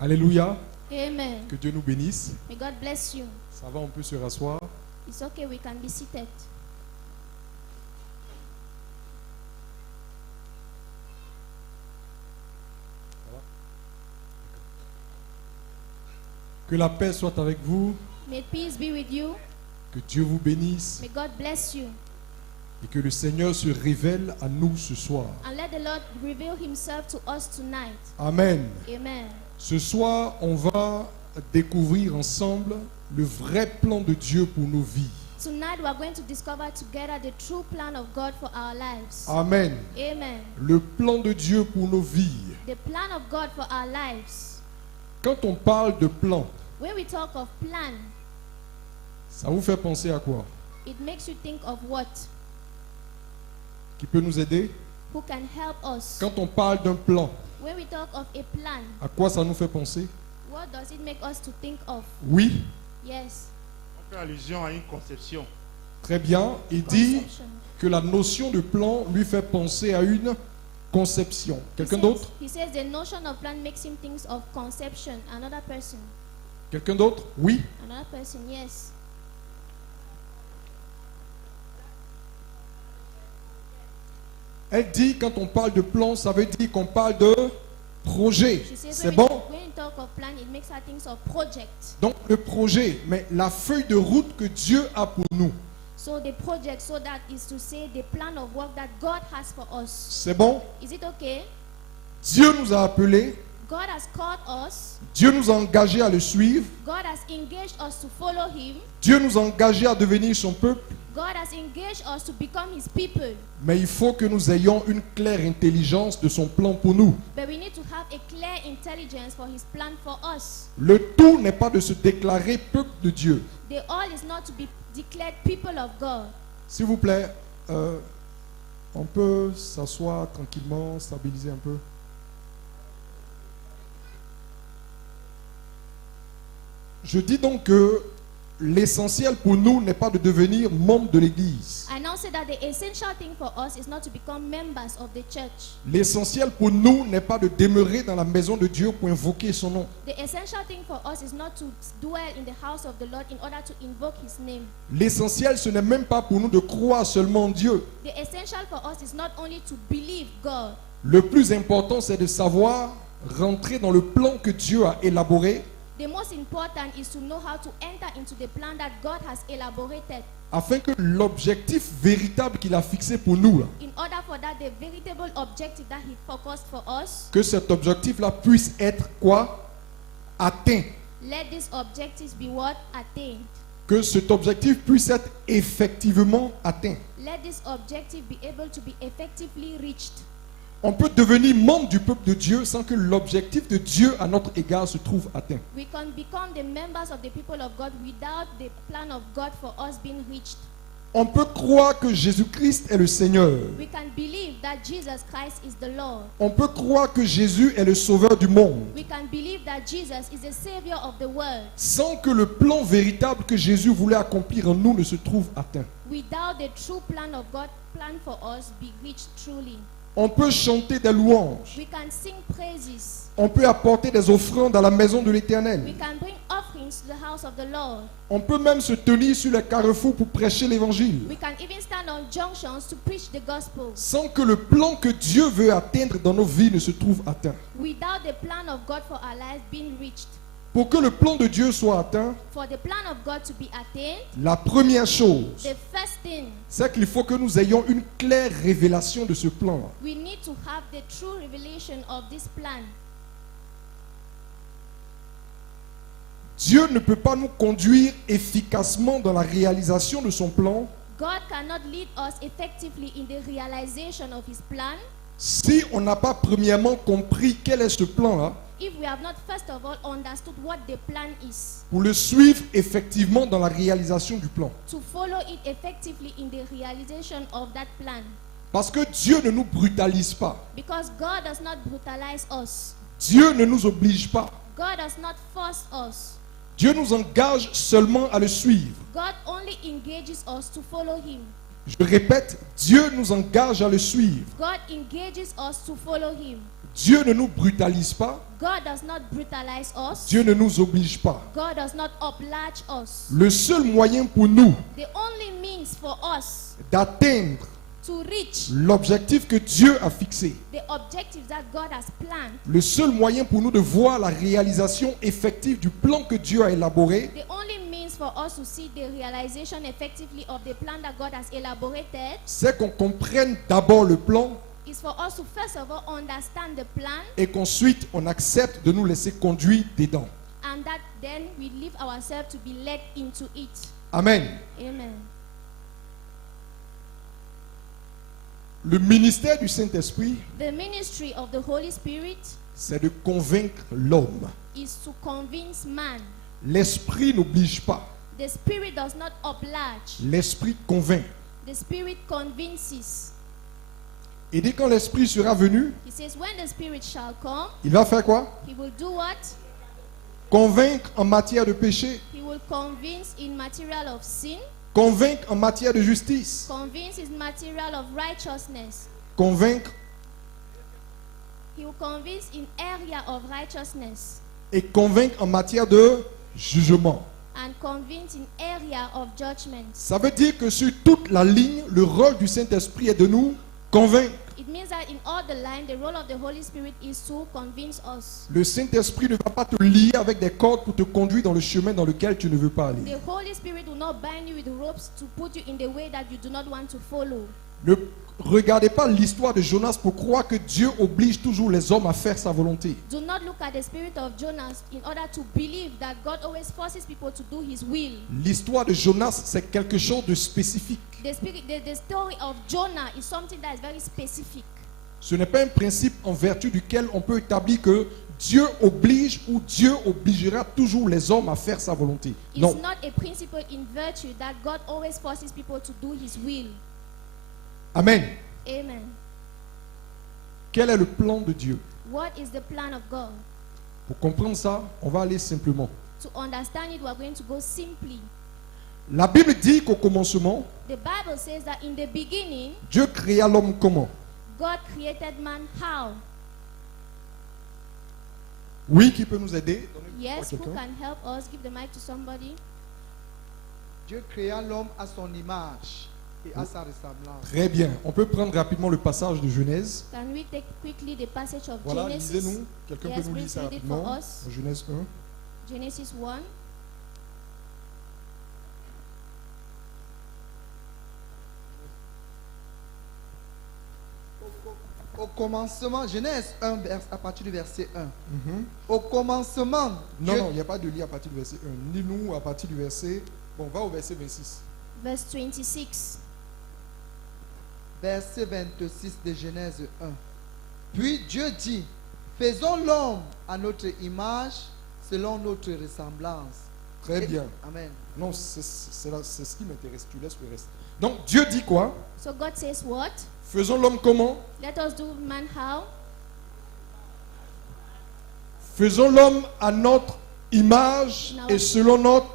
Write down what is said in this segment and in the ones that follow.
Alléluia. Amen. Que Dieu nous bénisse. May God bless you. Ça va, on peut se rasseoir. It's okay, we can be seated. Que la paix soit avec vous. May peace be with you. Que Dieu vous bénisse. May God bless you. Et que le Seigneur se révèle à nous ce soir. And let the Lord reveal himself to us tonight. Amen. Amen. Ce soir, on va découvrir ensemble le vrai plan de Dieu pour nos vies. Tonight we are going to discover together the true plan of God for our lives. Amen. Amen. Le plan de Dieu pour nos vies. The plan of God for our lives. Quand on parle de plan, When we talk of plan, ça vous fait penser à quoi? it makes you think of what? Qui peut nous aider? Who can help us? Quand on parle d'un plan, When we talk of a plan, à quoi ça nous fait penser? what does it make us to think of? Oui, Yes. On fait allusion à une conception. très bien. Il dit Conception. que la notion de plan lui fait penser à une conception. Quelqu'un d'autre? He says the notion of plan makes him think of conception. Another person. Quelqu'un d'autre? Oui. Another person, yes. Elle dit quand on parle de plan, ça veut dire qu'on parle de projet. She says C'est when, bon? when you talk of plan, it makes her think of project. Donc le projet, mais la feuille de route que Dieu a pour nous. So the project, so that is to say the plan of work that God has for us. C'est bon? Is it okay? Dieu nous a appelés, God has called us. Dieu nous a engagés à le suivre, God has engaged us to follow him. Dieu nous a engagés à devenir son peuple, God has engaged us to become his people. mais il faut que nous ayons une claire intelligence de son plan pour nous. But we need to have a clear intelligence for his plan for us. Le tout n'est pas de se déclarer peuple de Dieu. The all is not to be declared people of God. S'il vous plaît, on peut s'asseoir tranquillement, stabiliser un peu. Je dis donc que l'essentiel pour nous n'est pas de devenir membre de l'Église. I now say that the essential thing for us is not to become members of the church. L'essentiel pour nous n'est pas de demeurer dans la maison de Dieu pour invoquer son nom. The essential thing for us is not to dwell in the house of the Lord in order to invoke his name. L'essentiel, ce n'est même pas pour nous de croire seulement en Dieu. The essential for us is not only to believe God. Le plus important, c'est de savoir rentrer dans le plan que Dieu a élaboré The most important is to know how to enter into the plan that God has elaborated afin que l'objectif véritable qu'il a fixé pour nous, là, in order for that the veritable objective that he focused for us, que cet objectif-là puisse être quoi? Atteint. let these objectives be what? Attained. Que cet objectif puisse être effectivement atteint. Let this objective be able to be effectively reached. On peut devenir membre du peuple de Dieu sans que l'objectif de Dieu à notre égard se trouve atteint. We can become the members of the people of God without the plan of God for us being reached. On peut croire que Jésus-Christ est le Seigneur. We can believe that Jesus Christ is the Lord. On peut croire que Jésus est le sauveur du monde We can believe that Jesus is the Savior of the world sans que le plan véritable que Jésus voulait accomplir en nous ne se trouve atteint. without the true plan of God plan for us be reached truly. On peut chanter des louanges. We can sing praises. On peut apporter des offrandes à la maison de We l'Éternel. can bring offerings to the house of the Lord. On peut même se tenir sur les carrefours pour prêcher l'évangile. We can even stand on junctions to preach the gospel Sans que le plan que Dieu veut atteindre dans nos vies ne se trouve atteint. without the plan of God for our lives being reached. Pour que le plan de Dieu soit atteint, For the plan of God to be attained, la première chose, the first thing, c'est qu'il faut que nous ayons une claire révélation de ce plan. we need to have the true revelation of this plan. Dieu ne peut pas nous conduire efficacement dans la réalisation de son plan God cannot lead us effectively in the realization of his plan si on n'a pas premièrement compris quel est ce plan-là if we have not first of all understood what the plan is, pour le suivre effectivement dans la réalisation du plan. to follow it effectively in the realization of that plan. Parce que Dieu ne nous brutalise pas. Because God does not brutalize us. Dieu ne nous oblige pas. God does not force us. Dieu nous engage seulement à le suivre. God only engages us to follow him. Je répète, Dieu nous engage à le suivre. God engages us to follow him. Dieu ne nous brutalise pas. God does not brutalize us. Dieu ne nous oblige pas. God does not oblige us. Le seul moyen pour nous The only means for us d'atteindre to reach l'objectif que Dieu a fixé, the objectives that God has planned, le seul moyen pour nous de voir la réalisation effective du plan que Dieu a élaboré, the only means for us to see the realization effectively of the plan that God has elaborated c'est qu'on comprenne d'abord le plan is for us to first of all understand the plan, et qu'ensuite on accepte de nous laisser conduire dedans. and that then we leave ourselves to be led into it. Amen. Amen. Le ministère du Saint-Esprit, The ministry of the Holy Spirit c'est de convaincre l'homme. is to convince man. L'Esprit n'oblige pas. The Spirit does not oblige. L'Esprit convainc. The Spirit convinces. Et dès quand l'Esprit sera venu, He says, when the Spirit shall come, il va faire quoi? He will do what? Convaincre en matière de péché, He will convince in material of sin, convaincre en matière de justice, convince in material of righteousness. convaincre He will convince in area of righteousness et convaincre en matière de jugement. and convince in area of judgment. Ça veut dire que sur toute la ligne, le rôle du Saint-Esprit est de nous convaincre. It means that in all the line, the role of the Holy Spirit is to convince us. Le Saint-Esprit ne va pas te lier avec des cordes pour te conduire dans le chemin dans lequel tu ne veux pas aller. The Holy Spirit will not bind you with ropes to put you in the way that you do not want to follow. Ne regardez pas l'histoire de Jonas pour croire que Dieu oblige toujours les hommes à faire sa volonté. Do not look at the spirit of Jonas in order to believe that God always forces people to do his will. L'histoire de Jonas, c'est quelque chose de spécifique. The story of Jonah is something that is very specific. Ce n'est pas un principe en vertu duquel on peut établir que Dieu oblige ou Dieu obligera toujours les hommes à faire sa volonté. It's Non. not a principle in virtue that God always forces people to do his will. Amen. Amen. Quel est le plan de Dieu? What is the plan of God? Pour comprendre ça, on va aller simplement. To understand it, we are going to go simply. La Bible dit qu'au commencement, The Bible says that in the beginning, Dieu créa l'homme comment? God created man how? Oui, qui peut nous aider? Donnez-moi Yes, who quelqu'un. can help us? Give the mic to somebody. Dieu créa l'homme à son image et à sa ressemblance. Très bien. On peut prendre rapidement le passage de Genèse. Can we take quickly the passage of Voilà, Genesis? lisez-nous. Quelqu'un Yes, peut nous lire please ça read it for rapidement. us. En Genèse 1. Genesis 1. Au commencement, Genèse 1, à partir du verset 1. Mhm. Au commencement, Non, Dieu, non, il n'y a pas de lien à partir du verset 1. Lis-nous à partir du verset... Bon, va au verset 26. Verse 26. verset 26 de Genèse 1. Puis Dieu dit, faisons l'homme à notre image, selon notre ressemblance. Très Et- bien. Amen. Non, c'est ce qui m'intéresse. Tu laisses le reste. Donc, Dieu dit quoi? So God says what? Faisons l'homme comment? Let us do man how? Faisons l'homme à notre image No. et selon notre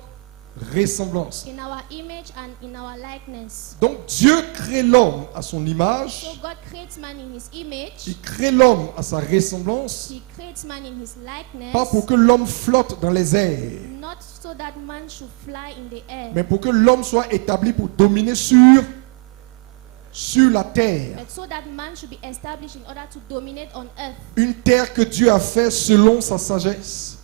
ressemblance. In our image and in our likeness. Donc, Dieu crée l'homme à son image. So God creates man in his image. Il crée l'homme à sa ressemblance. He creates man in his likeness. Pas pour que l'homme flotte dans les airs, Not so that man should fly in the air. mais pour que l'homme soit établi pour dominer sur la terre. But so that man should be established in order to dominate on earth. Une terre que Dieu a fait selon sa sagesse.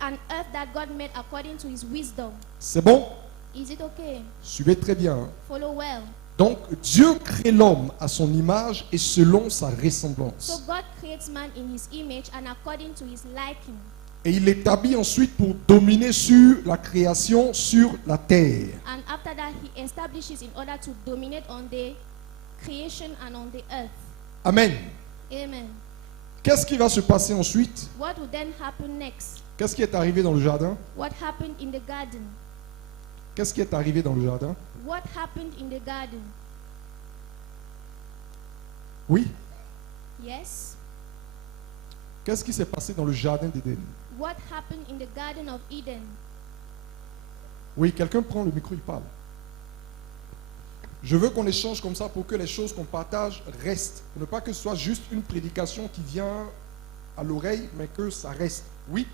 An earth that God made according to his wisdom. C'est bon? Is it okay? Suivez très bien. Hein. Follow well. Donc, Dieu crée l'homme à son image et selon sa So ressemblance. God creates man in his image and according to his liking. Et il l'établit ensuite pour dominer sur la création, sur la terre. And after that, he establishes in order to dominate on the creation and on the earth. Amen. Amen. Qu'est-ce qui va se passer ensuite? What would then happen next? Qu'est-ce qui est arrivé dans le jardin? What happened in the garden? Qu'est-ce qui est arrivé dans le jardin? What happened in the garden? Oui. Yes. Qu'est-ce qui s'est passé dans le jardin d'Éden? What happened in the garden of Eden? Oui, quelqu'un prend le micro, il parle. Je veux qu'on échange comme ça pour que les choses qu'on partage restent. Pour ne pas que ce soit juste une prédication qui vient à l'oreille, mais que ça reste. Oui.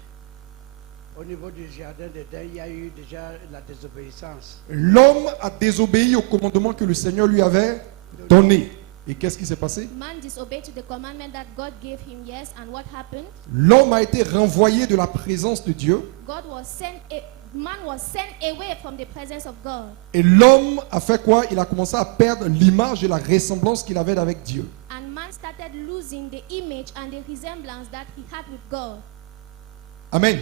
Au niveau du jardin d'Éden, il y a eu déjà la désobéissance. L'homme a désobéi au commandement que le Seigneur lui avait donné. Et qu'est-ce qui s'est passé? Man disobeyed to the commandment that God gave him, yes, and what happened? L'homme a été renvoyé de la présence de Dieu. Man was sent away from the presence of God. Et l'homme a fait quoi? Il a commencé à perdre l'image et la ressemblance qu'il avait avec Dieu. And man started losing the image and the resemblance that he had with God. Amen.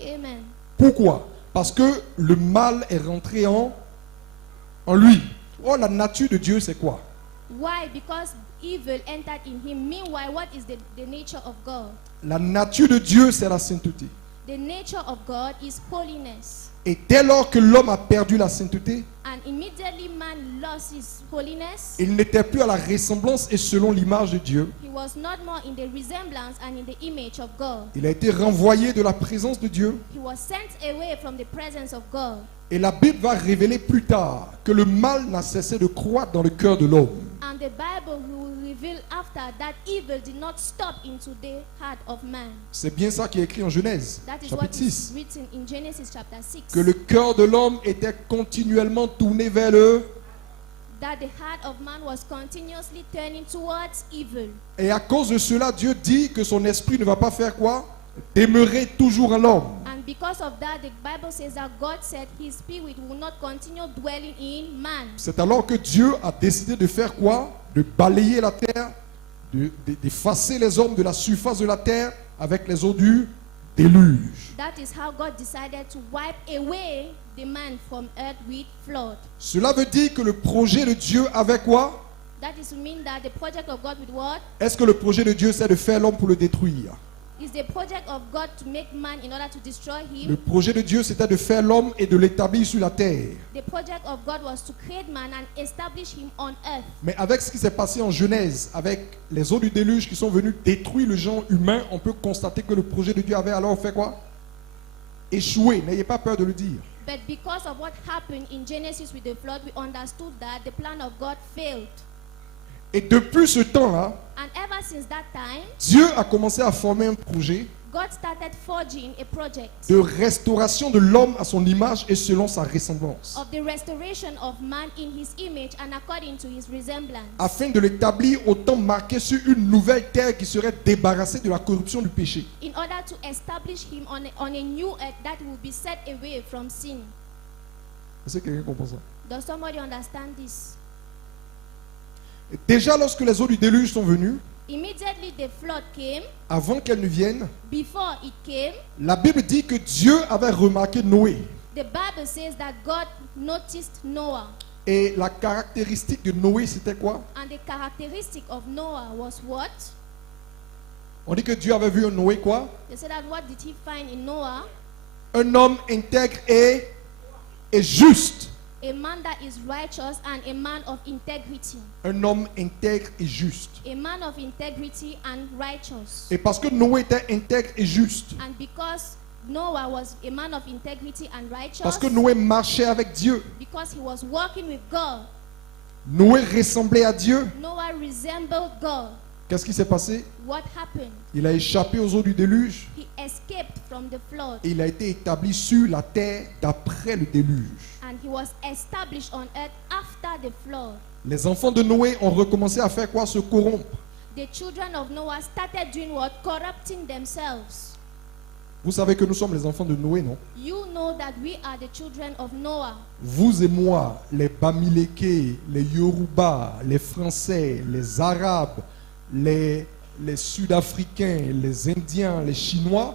Amen. Pourquoi? Parce que le mal est rentré en lui. Oh, la nature de Dieu, c'est quoi? Why? Because evil entered in him. Meanwhile, what is the nature of God? La nature de Dieu, c'est la sainteté. The nature of God is holiness. Et dès lors que l'homme a perdu la sainteté, And immediately man lost his holiness. il n'était plus à la ressemblance et selon l'image de Dieu. He was not more in the resemblance and in the image of God. Il a été renvoyé de la présence de Dieu. He was sent away from the presence of God. Et la Bible va révéler plus tard que le mal n'a cessé de croître dans le cœur de l'homme. And the Bible will reveal after that evil did not stop into the heart of man. C'est bien ça qui est écrit en Genèse, That is what chapitre is 6. written in Genesis chapter 6. Que le cœur de l'homme était continuellement tourné vers le... That the heart of man was continuously turning towards evil. Et à cause de cela, Dieu dit que son esprit ne va pas faire quoi? Demeurer toujours en l'homme. And because of that, the Bible says that God said his spirit will not continue dwelling in man. C'est alors que Dieu a décidé de faire quoi? De balayer la terre, d'effacer les hommes de la surface de la terre avec les eaux du déluge. That is how God decided to wipe away the man from earth with flood. Cela veut dire que le projet de Dieu avait quoi? That is to mean that the project of God with what? Est-ce que le projet de Dieu c'est de faire l'homme pour le détruire? Is the project of God to make man in order to destroy him? Le projet de Dieu c'était de faire l'homme et de l'établir sur la terre. The project of God was to create man and establish him on earth. Mais avec ce qui s'est passé en Genèse, avec les eaux du déluge qui sont venues détruire le genre humain, on peut constater que le projet de Dieu avait alors fait quoi? Échoué. N'ayez pas peur de le dire. But because of what happened in Genesis with the flood, we understood that the plan of God failed. Et depuis ce temps-là, And ever since that time, Dieu a commencé à former un projet God started forging a project de restauration de l'homme à son image et selon sa ressemblance, of the restoration of man in his image and according to his resemblance, afin de l'établir au temps marqué sur une nouvelle terre qui serait débarrassée de la corruption du péché. in order to establish him on a new earth that will be set away from sin. Est-ce que quelqu'un comprend ça? Does somebody understand this? Et déjà lorsque les eaux du déluge sont venues, Immediately the flood came. avant qu'elles ne viennent, Before it came, la Bible dit que Dieu avait remarqué Noé. the Bible says that God noticed Noah. Et la caractéristique de Noé, c'était quoi? And the characteristic of Noah was what? On dit que Dieu avait vu un Noé quoi? They said that what did he find in Noah? Un homme intègre et juste. A man that is righteous and a man of integrity. Un homme intègre et juste. A man of integrity and righteous. Et parce que Noé était intègre et juste, And because Noah was a man of integrity and righteous, parce que Noé marchait avec Dieu, because he was walking with God, Noé ressemblait à Dieu, Noah resembled God. qu'est-ce qui s'est passé? What happened? Il a échappé aux eaux du déluge He escaped from the flood et il a été établi sur la terre d'après le déluge. and he was established on earth after the flood. Les enfants de Noé ont recommencé à faire quoi? Se corrompre. The children of Noah started doing what? Corrupting themselves. Vous savez que nous sommes les enfants de Noé, non? You know that we are the children of Noah. Vous et moi, les Bamileke, les Yoruba, les Français, les Arabes, les Sud-Africains, les Indiens, les Chinois,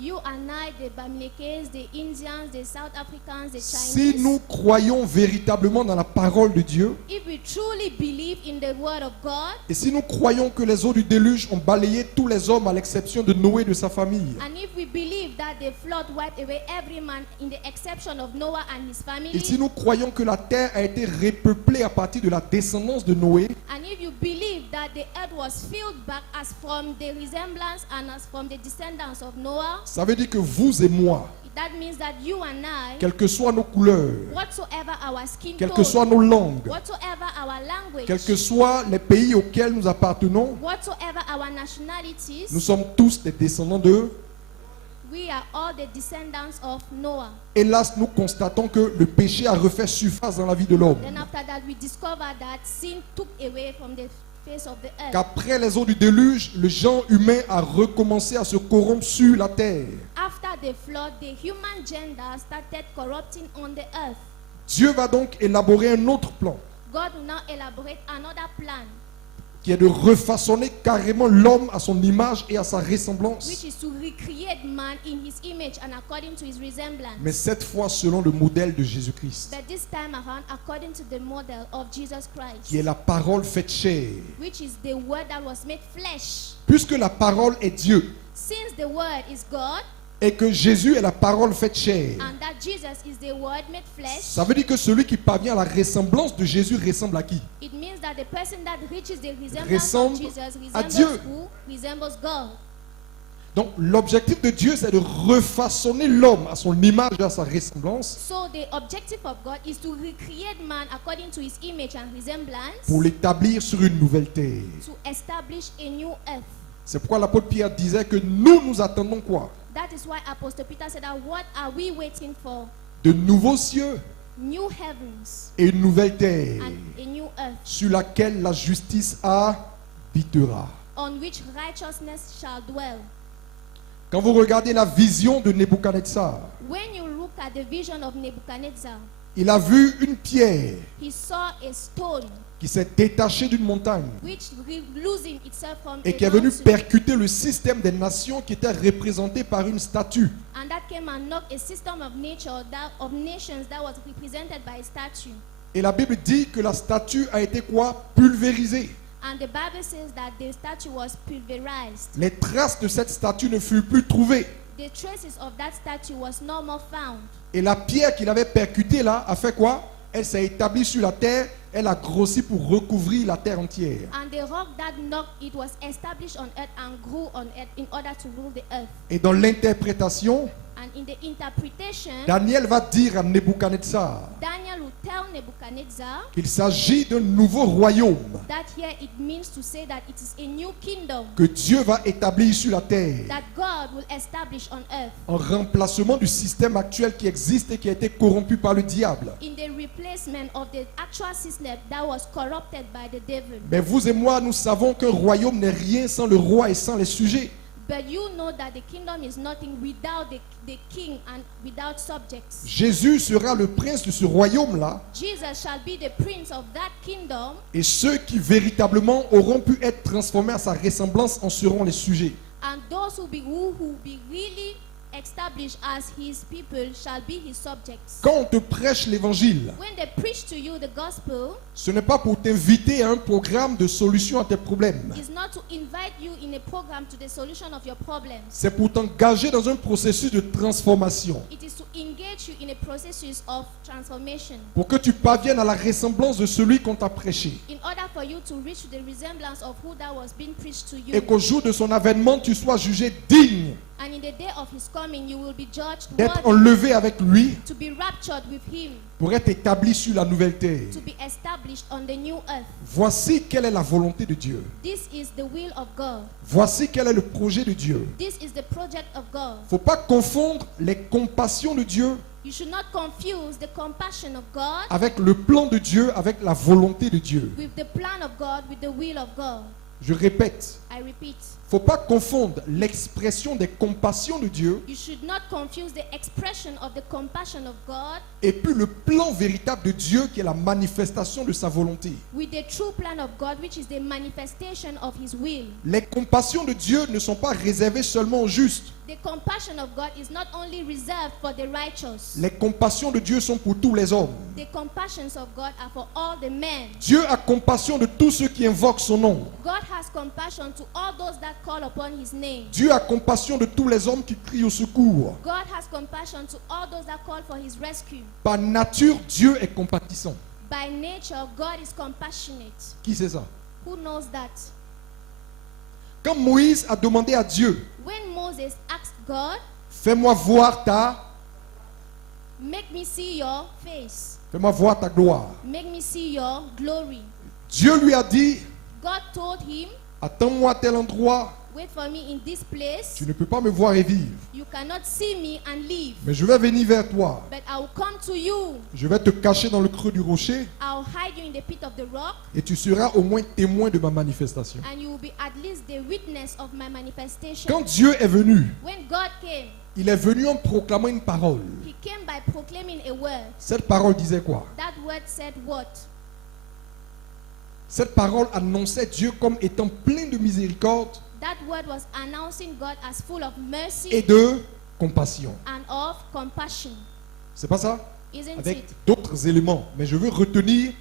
You and I, the Bamilekes, the Indians, the South Africans, the si Chinese, nous croyons véritablement dans la parole de Dieu, if we truly believe in the word of God, et si nous croyons que les eaux du déluge ont balayé tous les hommes à l'exception de Noé et de sa famille, and if we believe that the flood wiped away every man in the exception of Noah and his family, et si nous croyons que la terre a été repeuplée à partir de la descendance de Noé, and if you believe that the earth was filled back as from the resemblance and as from the descendants of Noah, ça veut dire que vous et moi, That means that you and I, quelles que soient nos couleurs, whatsoever our skin quelles que tone, soient nos langues, whatsoever our language, quels que soient les pays auxquels nous appartenons, whatsoever our nationalities, nous sommes tous des descendants d'eux. we are all the descendants of Noah. Hélas, nous constatons que le péché a refait surface dans la vie de l'homme. Then after that, we discover that sin took away from the face of the earth. Qu'après les eaux du déluge, le genre humain a recommencé à se corrompre sur la terre. After the flood, the human gender started corrupting on the earth. Dieu va donc élaborer un autre plan, God will now elaborate another plan, qui est de refaçonner carrément l'homme à son image et à sa ressemblance, which is to recreate man in his image and according to his resemblance. mais cette fois selon le modèle de Jésus-Christ, But this time around, according to the model of Jesus Christ, qui est la parole faite chair. which is the word that was made flesh. Puisque la parole est Dieu Since the word is God et que Jésus est la parole faite chair, and that Jesus is the word made flesh, ça veut dire que celui qui parvient à la ressemblance de Jésus ressemble à qui? it means that the person that reaches the resemblance Ressemble of Jesus à resembles Dieu. who? Resembles God. Donc l'objectif de Dieu, c'est de refaçonner l'homme à son image et à sa ressemblance So the objective of God is to recreate man according to his image and resemblance, pour l'établir sur une nouvelle terre. to establish a new earth. C'est pourquoi l'apôtre Pierre disait que nous attendons quoi? That is why Apostle Peter said that what are we waiting for? De nouveaux cieux New heavens et une nouvelle terre and a new earth, sur laquelle la justice habitera. on which righteousness shall dwell. Quand vous regardez la vision de Nebuchadnezzar, When you look at the vision of Nebuchadnezzar, il a vu une pierre he saw a stone qui s'est détachée d'une montagne which losing itself from et a qui est venue mountain, percuter le système des nations qui était représenté par une statue. and that came and knocked a system of nature of nations that was represented by a statue. Et la Bible dit que la statue a été quoi? Pulvérisée. And the Bible says that the statue was pulverized. Les traces de cette statue ne furent plus trouvées. The traces of that statue was no more found. Et la pierre qu'il avait percutée là a fait quoi? Elle s'est établie sur la terre, elle a grossi pour recouvrir la terre entière. And the rock that knocked it was established on earth and grew on earth in order to rule the earth. Et dans l'interprétation, And in the interpretation, Daniel va dire à Nebuchadnezzar Daniel will tell Nebuchadnezzar qu'il s'agit d'un nouveau royaume that here it means to say that it is a new kingdom que Dieu va établir sur la terre that God will establish on earth en remplacement du système actuel qui existe et qui a été corrompu par le diable. in the replacement of the actual system that was corrupted by the devil. Mais vous et moi, nous savons qu'un royaume n'est rien sans le roi et sans les sujets. But you know that the kingdom is nothing without the king and without subjects. Jésus sera le prince de ce royaume-là, Jesus shall be the prince of that kingdom, et ceux qui véritablement auront pu être transformés à sa ressemblance en seront les sujets. and those who will be really established as his people shall be his subjects. Quand on te prêche l'évangile, When they preach to you the gospel, ce n'est pas pour t'inviter à un programme de solution à tes problèmes. it's not to invite you in a program to the solution of your problems. C'est pour t'engager dans un processus de transformation, It is to engage you in a process of transformation pour que tu parviennes à la ressemblance de celui qu'on t'a prêché. in order for you to reach the resemblance of who that was being preached to Et you. qu'au jour de son avènement, tu sois jugé digne And in the day of his coming, you will be judged d'être worthy enlevé avec lui to be raptured with him, pour être établi sur la nouvelle terre. to be established on the new earth. Voici quelle est la volonté de Dieu. This is the will of God. Voici quel est le projet de Dieu. This is the project of God. Il ne faut pas confondre les compassions de Dieu You should not confuse the compassion of God avec le plan de Dieu, avec la volonté de Dieu. with the plan of God, with the will of God. Je répète, I repeat, il ne faut pas confondre l'expression des compassions de Dieu you should not confuse the expression of the compassion of God et puis le plan véritable de Dieu qui est la manifestation de sa volonté. with the true plan of God, which is the manifestation of his will. Les compassions de Dieu ne sont pas réservées seulement aux justes. The compassion of God is not only reserved for the righteous. Les compassions de Dieu sont pour tous les hommes. The compassions of God are for all the men. Dieu a compassion de tous ceux qui invoquent son nom. God has compassion to all those that call upon his name. Dieu a compassion de tous les hommes qui crient au secours. God has compassion to all those that call for his rescue. Par nature, Dieu est compatissant. By nature, God is compassionate. Qui sait ça? Who knows that? Quand Moïse a demandé à Dieu, When Moses asked God, fais-moi voir ta Make me see your face. Fais-moi voir ta gloire. Make me see your glory. Dieu lui a dit, God told him, attends-moi à tel endroit. wait for me in this place. Tu ne peux pas me voir et vivre. You cannot see me and live. Mais je vais venir vers toi. But I will come to you. Je vais te cacher dans le creux du rocher. I'll hide you in the pit of the rock. Et tu seras au moins témoin de ma manifestation. And you will be at least the witness of my manifestation. Quand Dieu est venu, When God came, il est venu en proclamant une parole. he came by proclaiming a word. Cette parole disait quoi? That word said what? Cette parole annonçait Dieu comme étant plein de miséricorde That word was announcing God as full of mercy et de compassion. and of compassion. C'est pas ça? Isn't Avec it? d'autres éléments. Mais je veux retenir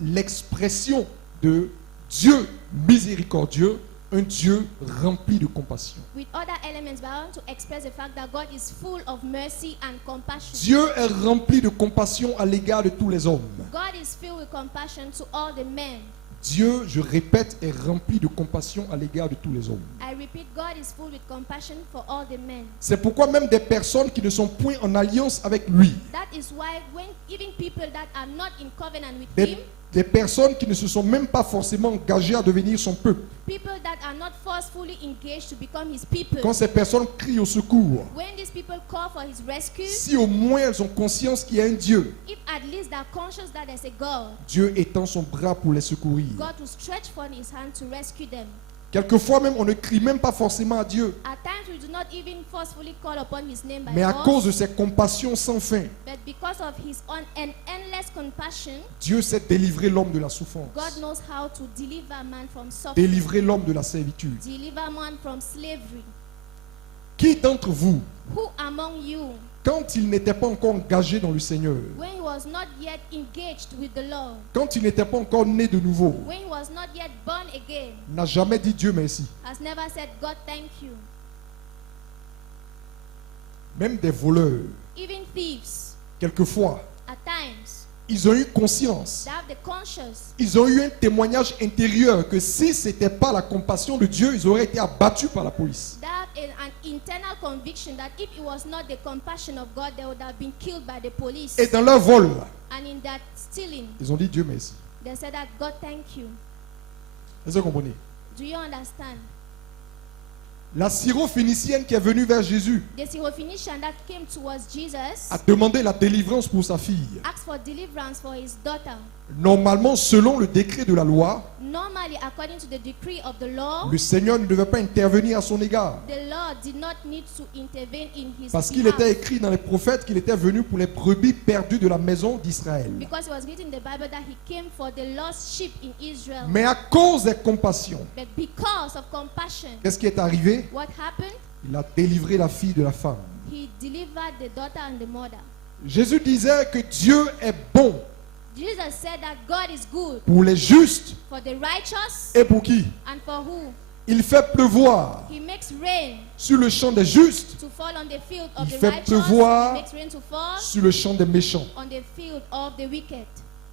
l'expression de Dieu miséricordieux, un Dieu rempli de compassion. With other elements, but I want to express the fact that God is full of mercy and compassion. Dieu est rempli de compassion à l'égard de tous les hommes. God is filled with compassion to all the men. Dieu, je répète, est rempli de compassion à l'égard de tous les hommes. I repeat, God is full with compassion for all the men. C'est pourquoi même des personnes qui ne sont point en alliance avec lui, That is why when even people that are not in covenant with des, him, des personnes qui ne se sont même pas forcément engagées à devenir son peuple, people that are not forcefully engaged to become his people, quand ces personnes crient au secours, when these people call for his rescue, si au moins elles ont conscience qu'il y a un Dieu, if at least they are conscious that there's a God, Dieu étend son bras pour les secourir. God will stretch forth his hand to rescue them. Quelquefois même, on ne crie même pas forcément à Dieu, At times we do not even forcefully call upon his name by mais à force, cause de ses compassions sans fin, but because of his endless compassion, Dieu sait délivrer l'homme de la souffrance, God knows how to deliver man from suffering, délivrer l'homme de la servitude. deliver man from slavery. Qui d'entre vous, Who among you, quand il n'était pas encore engagé dans le Seigneur, when he was not yet engaged with the Lord, quand il n'était pas encore né de nouveau, when he was not yet born again, n'a jamais dit Dieu merci? has never said, God, thank you? Même des voleurs, Even thieves, quelquefois, at times, ils ont eu conscience, they have the conscience, ils ont eu un témoignage intérieur que si ce n'était pas la compassion de Dieu, ils auraient été abattus par la police. they have an internal conviction that if it was not the compassion of God, they would have been killed by the police. Et dans leur vol, And in that stealing, ils ont dit Dieu merci. they said that, God, thank you. Est-ce que vous comprenez? Do you understand? La syrophénicienne qui est venue vers Jésus The Syrophoenician that came towards Jesus a demandé la délivrance pour sa fille. asked for deliverance for his daughter. Normalement, selon le décret de la loi, Normally, according to the decree of the law, le Seigneur ne devait pas intervenir à son égard. the Lord did not need to intervene in his Parce qu'il behalf, était écrit dans les prophètes qu'il était venu pour les brebis perdues de la maison d'Israël. because it was written in the Bible that he came for the lost sheep in Israel. Mais à cause des compassions, But because of compassion, qu'est-ce qui est arrivé? what happened? Il a délivré la fille de la femme. He delivered the daughter and the mother. Jésus disait que Dieu est bon Jesus said that God is good pour les justes for the righteous et pour qui? and for who? Il fait pleuvoir He makes rain sur le champ des justes, to fall on the field of Il the fait righteous. pleuvoir He makes rain to fall sur le champ des méchants. on the field of the wicked.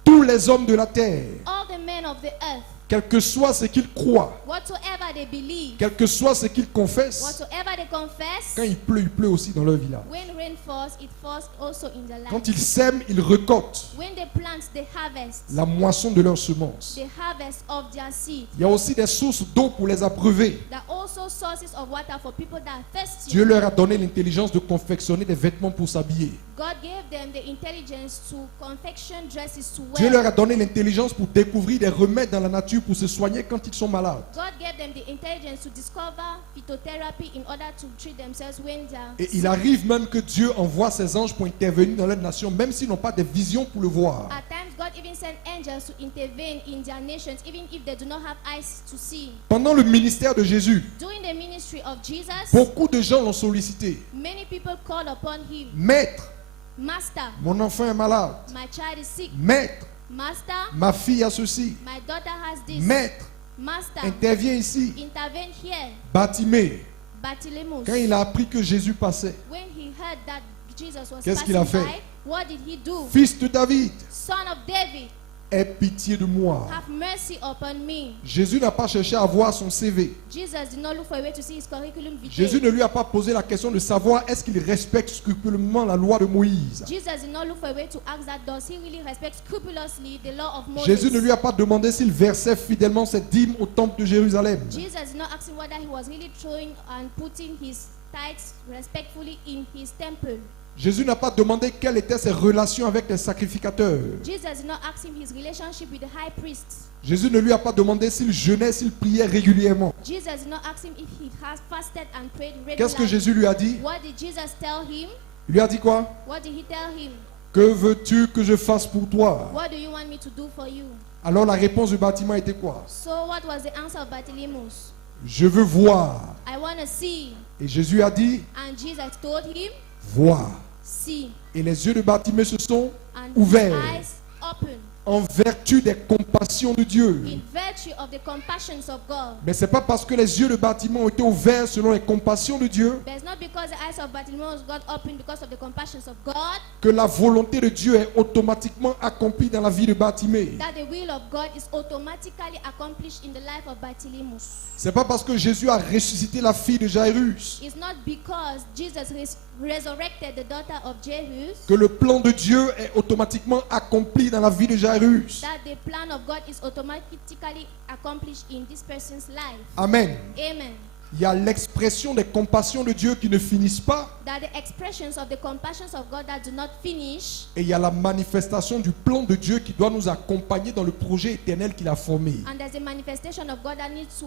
Tous les hommes de la terre, All the men of the earth, quel que soit ce qu'ils croient, whatsoever they believe, quel que soit ce qu'ils confessent, whatsoever they confess, quand il pleut aussi dans leur village. when rain falls, it falls also in the land. Quand ils sèment, ils récoltent When they plant, they harvest. la moisson de leurs semences. The harvest of their seed. Il y a aussi des sources d'eau pour les abreuver. There are also sources of water for people that are thirsty. Dieu leur a donné l'intelligence de confectionner des vêtements pour s'habiller. God gave them the intelligence to confection dresses to Dieu wear. leur a donné l'intelligence pour découvrir des remèdes dans la nature pour se soigner quand ils sont malades. God gave them the intelligence to discover phytotherapy in order to treat themselves when they are Et sick. il arrive même que Dieu envoie ses anges pour intervenir dans leur nation, même s'ils n'ont pas de vision pour le voir. At times, God even sent angels to intervene in their nations, even if they do not have eyes to see. Pendant le ministère de Jésus, During the ministry of Jesus, beaucoup de gens l'ont sollicité. many people called upon him. Maître, Master, mon enfant est malade. my child is sick. Maître, Master, ma fille a ceci. my daughter has this. Maître, Master, interviens ici. intervene here. Bartimée, Bartimaeus, quand il a appris que Jésus passait, when he heard that Jesus was Qu'est-ce passing qu'il a fait? by, what did he do? fils de David, Son of David, aie pitié de moi. have mercy upon me. Jésus n'a pas cherché à voir son CV. Jesus did not look for a way to see his curriculum vitae. Jésus ne lui a pas posé la question de savoir est-ce qu'il respecte scrupuleusement la loi de Moïse. Jesus did not look for a way to ask that does he really respect scrupulously the law of Moses. Jésus ne lui a pas demandé s'il versait fidèlement ses dîmes au temple de Jérusalem. Jesus did not ask him whether he was really throwing and putting his tithes respectfully in his temple. Jésus n'a pas demandé quelles étaient ses relations avec les sacrificateurs. Jesus did not ask him his relationship with the high priests. Jésus ne lui a pas demandé s'il jeûnait, s'il priait régulièrement. Jesus did not ask him if he has fasted and prayed regularly. Qu'est-ce que Jésus lui a dit? What did Jesus tell him? Il lui a dit quoi? What did he tell him? Que veux-tu que je fasse pour toi? What do you want me to do for you? Alors la réponse du bâtiment était quoi? So what was the answer of Bartimaeus? Je veux voir. I want to see. Et Jésus a dit, And Jesus told him, vois. see. Et les yeux de Bartimée se sont And ouverts his eyes open en vertu des compassions de Dieu. in virtue of the compassions of God. Mais c'est pas parce que les yeux de Bartimée ont été ouverts selon les compassions de Dieu But it's not because the eyes of Bartimaeus got open because of the compassions of God que la volonté de Dieu est automatiquement accomplie dans la vie de Bartimée. that the will of God is automatically accomplished in the life of Bartimaeus. C'est pas parce que Jésus a ressuscité la fille de Jairus It's not because Jesus resurrected the daughter of Jairus que le plan de Dieu est automatiquement accompli dans la vie de Jairus. that the plan of God is automatically accomplished in this person's life. Amen. Amen. Il y a l'expression des compassions de Dieu qui ne finissent pas That the expressions of the compassions of God that do not finish, et il y a la manifestation du plan de Dieu qui doit nous accompagner dans le projet éternel qu'il a formé. and there's a manifestation of God that needs to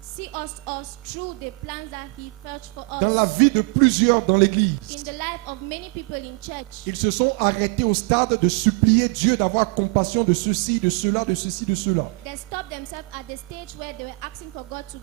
see us through the plans that He felt for us. Dans la vie de plusieurs dans In l'église, the life of many people in church, ils se sont arrêtés au stade de supplier Dieu d'avoir compassion de ceci, de cela, de ceci, de cela. they stopped themselves at the stage where they were asking for God to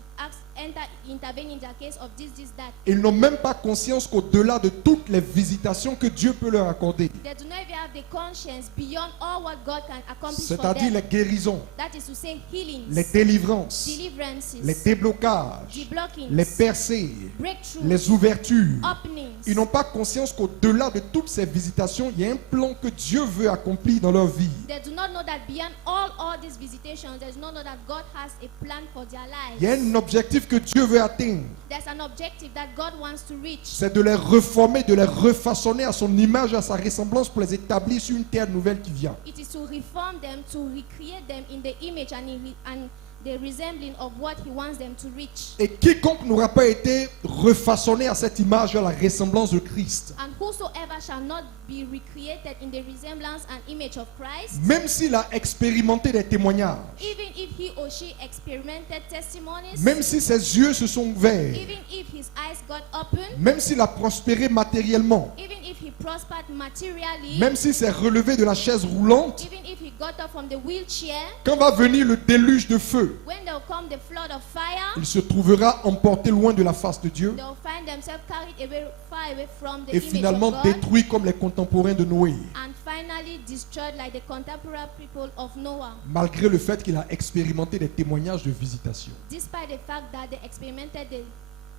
intervene in their case of this, that. Ils n'ont même pas conscience qu'au-delà de toutes les visitations que Dieu peut leur accorder, They do not even have the conscience beyond all what God can accomplish for c'est-à-dire them. les guérisons, That is to say healings, les délivrances, deliverances, les déblocages, deblockings, les percées, breakthroughs, les ouvertures. openings. Ils n'ont pas conscience qu'au-delà de toutes ces visitations, il y a un plan que Dieu veut accomplir dans leur vie. They do not know that beyond all these visitations, they do not know that God has a plan for their Il y a lives. un objectif que Dieu veut atteindre. There's an objective that God wants to reach. C'est de les reformer, de les refaçonner à son image, à sa ressemblance pour les établir sur une terre nouvelle qui vient. It is to reform them, to recreate them in the image and the resembling of what He wants them to reach. Et quiconque n'aura pas été refaçonné à cette image, à la ressemblance de Christ, And whosoever shall not be recreated in the resemblance and image of Christ, même s'il a expérimenté des témoignages, even if he or she experimented testimonies, même si ses yeux se sont ouverts, even if his eyes got open, même s'il a prospéré matériellement, even if he prospered materially, même s'il s'est relevé de la chaise roulante, even if he got up from the wheelchair, quand va venir le déluge de feu, when there will come the flood of fire, il se trouvera emporté loin de la face de Dieu they will find themselves carried away, far away from the et image finalement of God, détruit comme les contemporains de Noé, and finally destroyed like the contemporary people of Noah, malgré le fait qu'il a expérimenté des témoignages de visitation. despite the fact that they experimented the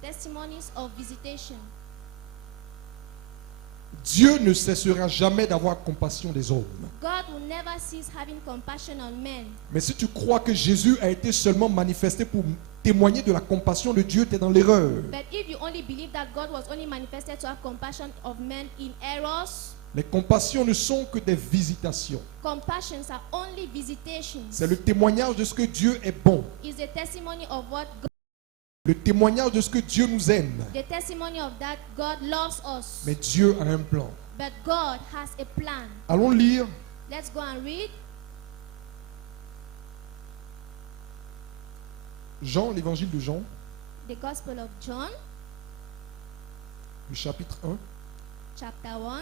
testimonies of visitation. Dieu ne cessera jamais d'avoir compassion des hommes. God will never cease having compassion on men. Mais si tu crois que Jésus a été seulement manifesté pour témoigner de la compassion de Dieu, tu es dans l'erreur. But if you only believe that God was only manifested to have compassion of men in errors, Les compassions ne sont que des visitations. compassions are only visitations. C'est le témoignage de ce que Dieu est bon. Is a testimony of what God, Le témoignage de ce que Dieu nous aime. the testimony of that God loves us. Mais Dieu a un plan. But God has a plan. Allons lire Let's go and read Jean, l'évangile de Jean, the Gospel of John, le chapitre 1. chapter 1.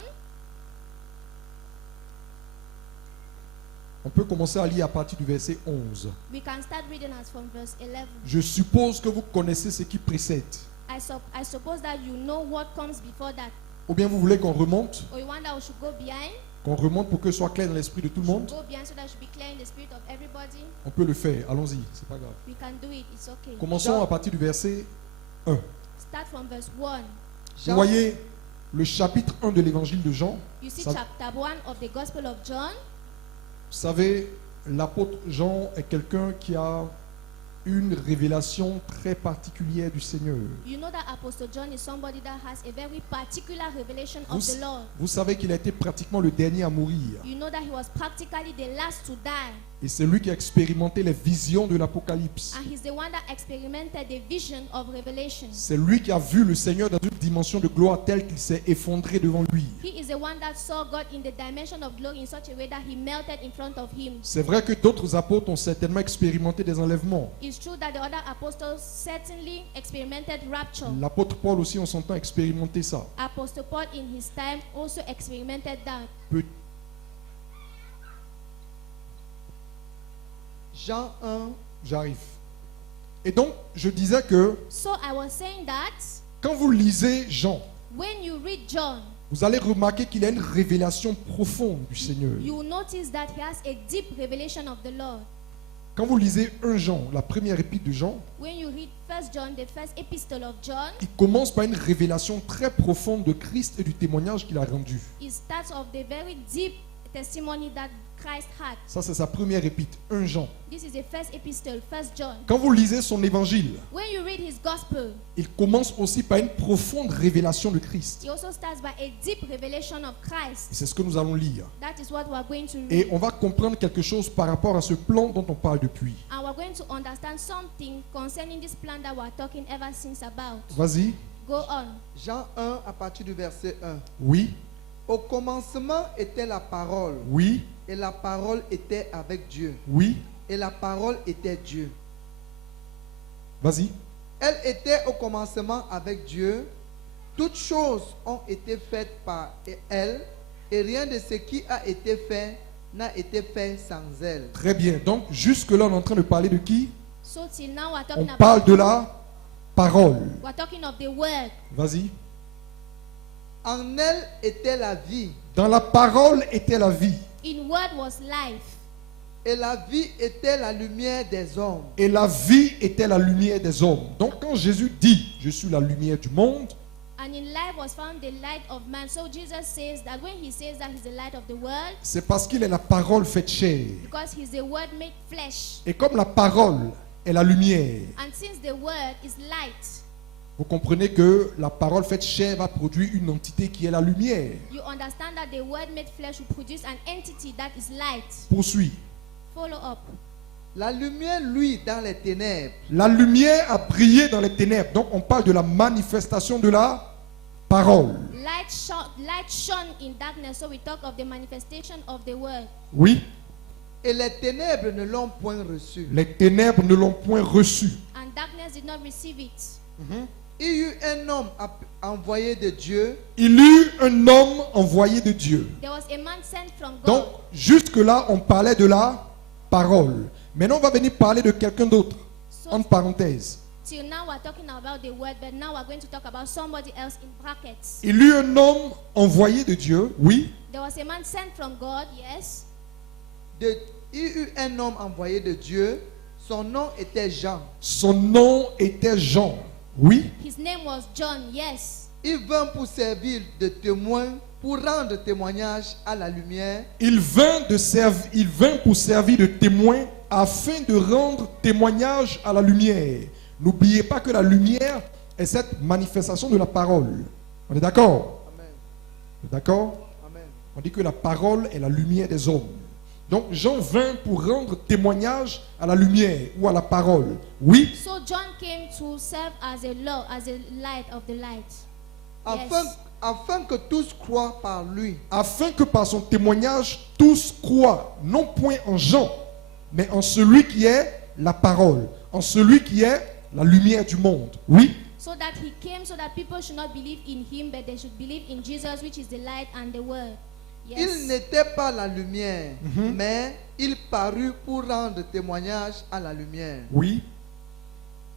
On peut commencer à lire à partir du verset 11. We can start reading as from verse 11. Je suppose que vous connaissez ce qui précède. I suppose that you know what comes before that. Ou bien vous voulez qu'on remonte? Or you want that we should go behind? Qu'on remonte pour que ce soit clair dans l'esprit de tout le monde? Go behind so that it should be clear in the spirit of everybody. On peut le faire, allons-y, c'est pas grave. We can do it, it's okay. Commençons à partir du verset 1. Start from verse 1. Vous voyez le chapitre 1 de l'évangile de Jean. You see Ça- chapter 1 of the Gospel of John. Vous savez, l'apôtre Jean est quelqu'un qui a une révélation très particulière du Seigneur. You know that Apostle John is somebody that has a very particular revelation of Vous, the Lord. vous savez qu'il a été pratiquement le dernier à mourir. You know that he was practically the last to die. Et c'est lui qui a expérimenté les visions de l'Apocalypse. And he's the one that experimented the vision of Revelation. C'est lui qui a vu le Seigneur dans une dimension de gloire telle qu'il s'est effondré devant lui. He is the one that saw God in the dimension of glory in such a way that he melted in front of him. C'est vrai que d'autres apôtres ont certainement expérimenté des enlèvements. It's true that the other apostles certainly experimented rapture. L'apôtre Paul aussi en son temps a expérimenté ça. Apostle Paul in his time also experimented that. Peu- Jean 1, J'arrive. Et donc, je disais que So I was saying that quand vous lisez Jean, when you read John, vous allez remarquer qu'il a une révélation profonde du Seigneur. you will notice that he has a deep revelation of the Lord. Quand vous lisez 1 Jean, la première épître de Jean, When you read 1 John, the first epistle of John, il commence par une révélation très profonde de Christ et du témoignage qu'il a rendu. it starts off the very deep testimony that Christ had. Ça, c'est sa première épître, 1 Jean. This is the first epistle, 1 John. Quand vous lisez son évangile, When you read his gospel, il commence aussi par une profonde révélation de Christ. he also starts by a deep revelation of Et Christ. c'est ce que nous allons lire. That is what we are going to Et read. on va comprendre quelque chose par rapport à ce plan dont on parle depuis. And we're going to understand something concerning this plan that we're talking ever since about. Vas-y. Go on. Jean 1 à partir du verset 1. Oui, Au commencement était la parole, oui, et la parole était avec Dieu, oui. et la parole était Dieu. Vas-y. Elle était au commencement avec Dieu. Toutes choses ont été faites par elle, et rien de ce qui a été fait n'a été fait sans elle. Très bien. Donc, jusque-là, on est en train de parler de qui? So till now we're On talking parle about de la parole. we're talking of the word. Vas-y. En elle était la vie, Dans la parole était la vie. In word was life, et la vie était la lumière des hommes. Et la vie était la lumière des hommes. Donc, quand Jésus dit, je suis la lumière du monde, and in life was found the light of man. So Jesus says that when he says that he's the light of the world, c'est parce qu'il est la parole faite chair. because he's the word made flesh. Et comme la parole est la lumière, And since the word is light, vous comprenez que la parole faite chair va produire une entité qui est la lumière. you understand that the word made flesh will produce an entity that is light. Poursuit. Follow up. La lumière, lui, dans les ténèbres. La lumière a brillé dans les ténèbres. Donc, on parle de la manifestation de la parole. Light shone in darkness. So we talk of the manifestation of the word. Oui, Et les ténèbres ne l'ont point reçu. les ténèbres ne l'ont point reçu. And darkness did not receive it. Il y eut un homme envoyé de Dieu, Il eut un homme envoyé de Dieu. There was a man sent from God. Donc, jusque-là, on parlait de la parole. Maintenant, on va venir parler de quelqu'un d'autre. Entre parenthèses. Till now we're talking about the word, but now we're going to talk about somebody else in brackets. Il eut un homme envoyé de Dieu, oui. There was a man sent from God, yes. il y eut un homme envoyé de Dieu, son nom était Jean. Son nom était Jean, oui. His name was John, yes. Il vint pour servir de témoin, pour rendre témoignage à la lumière, Il vint pour servir de témoin afin de rendre témoignage à la lumière. N'oubliez pas que la lumière est cette manifestation de la parole. On est d'accord? Amen. On est d'accord? Amen. On dit que la parole est la lumière des hommes. Donc Jean vint pour rendre témoignage à la lumière ou à la parole. Oui. So John came to serve as a law, as a light of the light. Afin que tous croient par lui. Afin que par son témoignage, tous croient, non point en Jean, mais en celui qui est la parole, en celui qui est la lumière du monde. Oui. So that he came so that people should not believe in him, but they should believe in Jesus, which is the light and the word. Il Yes. n'était pas la lumière, mais il parut pour rendre témoignage à la lumière. Oui.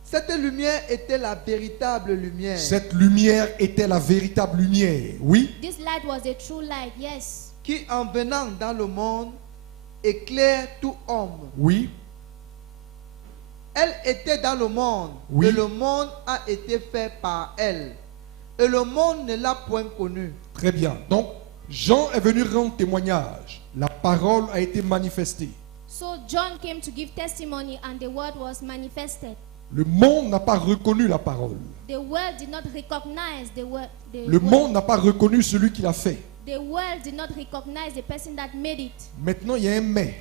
Cette lumière était la véritable lumière. Cette lumière était la véritable lumière. Oui. This light was a true light, yes. Qui en venant dans le monde éclaire tout homme. Oui. Elle était dans le monde, Oui. et le monde a été fait par elle. Et le monde ne l'a point connue. Très bien. Donc, Jean est venu rendre témoignage. La parole a été manifestée. So John came to give testimony, and the word was manifested. Le monde n'a pas reconnu la parole. The world did not recognize the word. Le monde n'a pas reconnu celui qui l'a fait. The world did not recognize the person that made it. Maintenant, il y a un mais.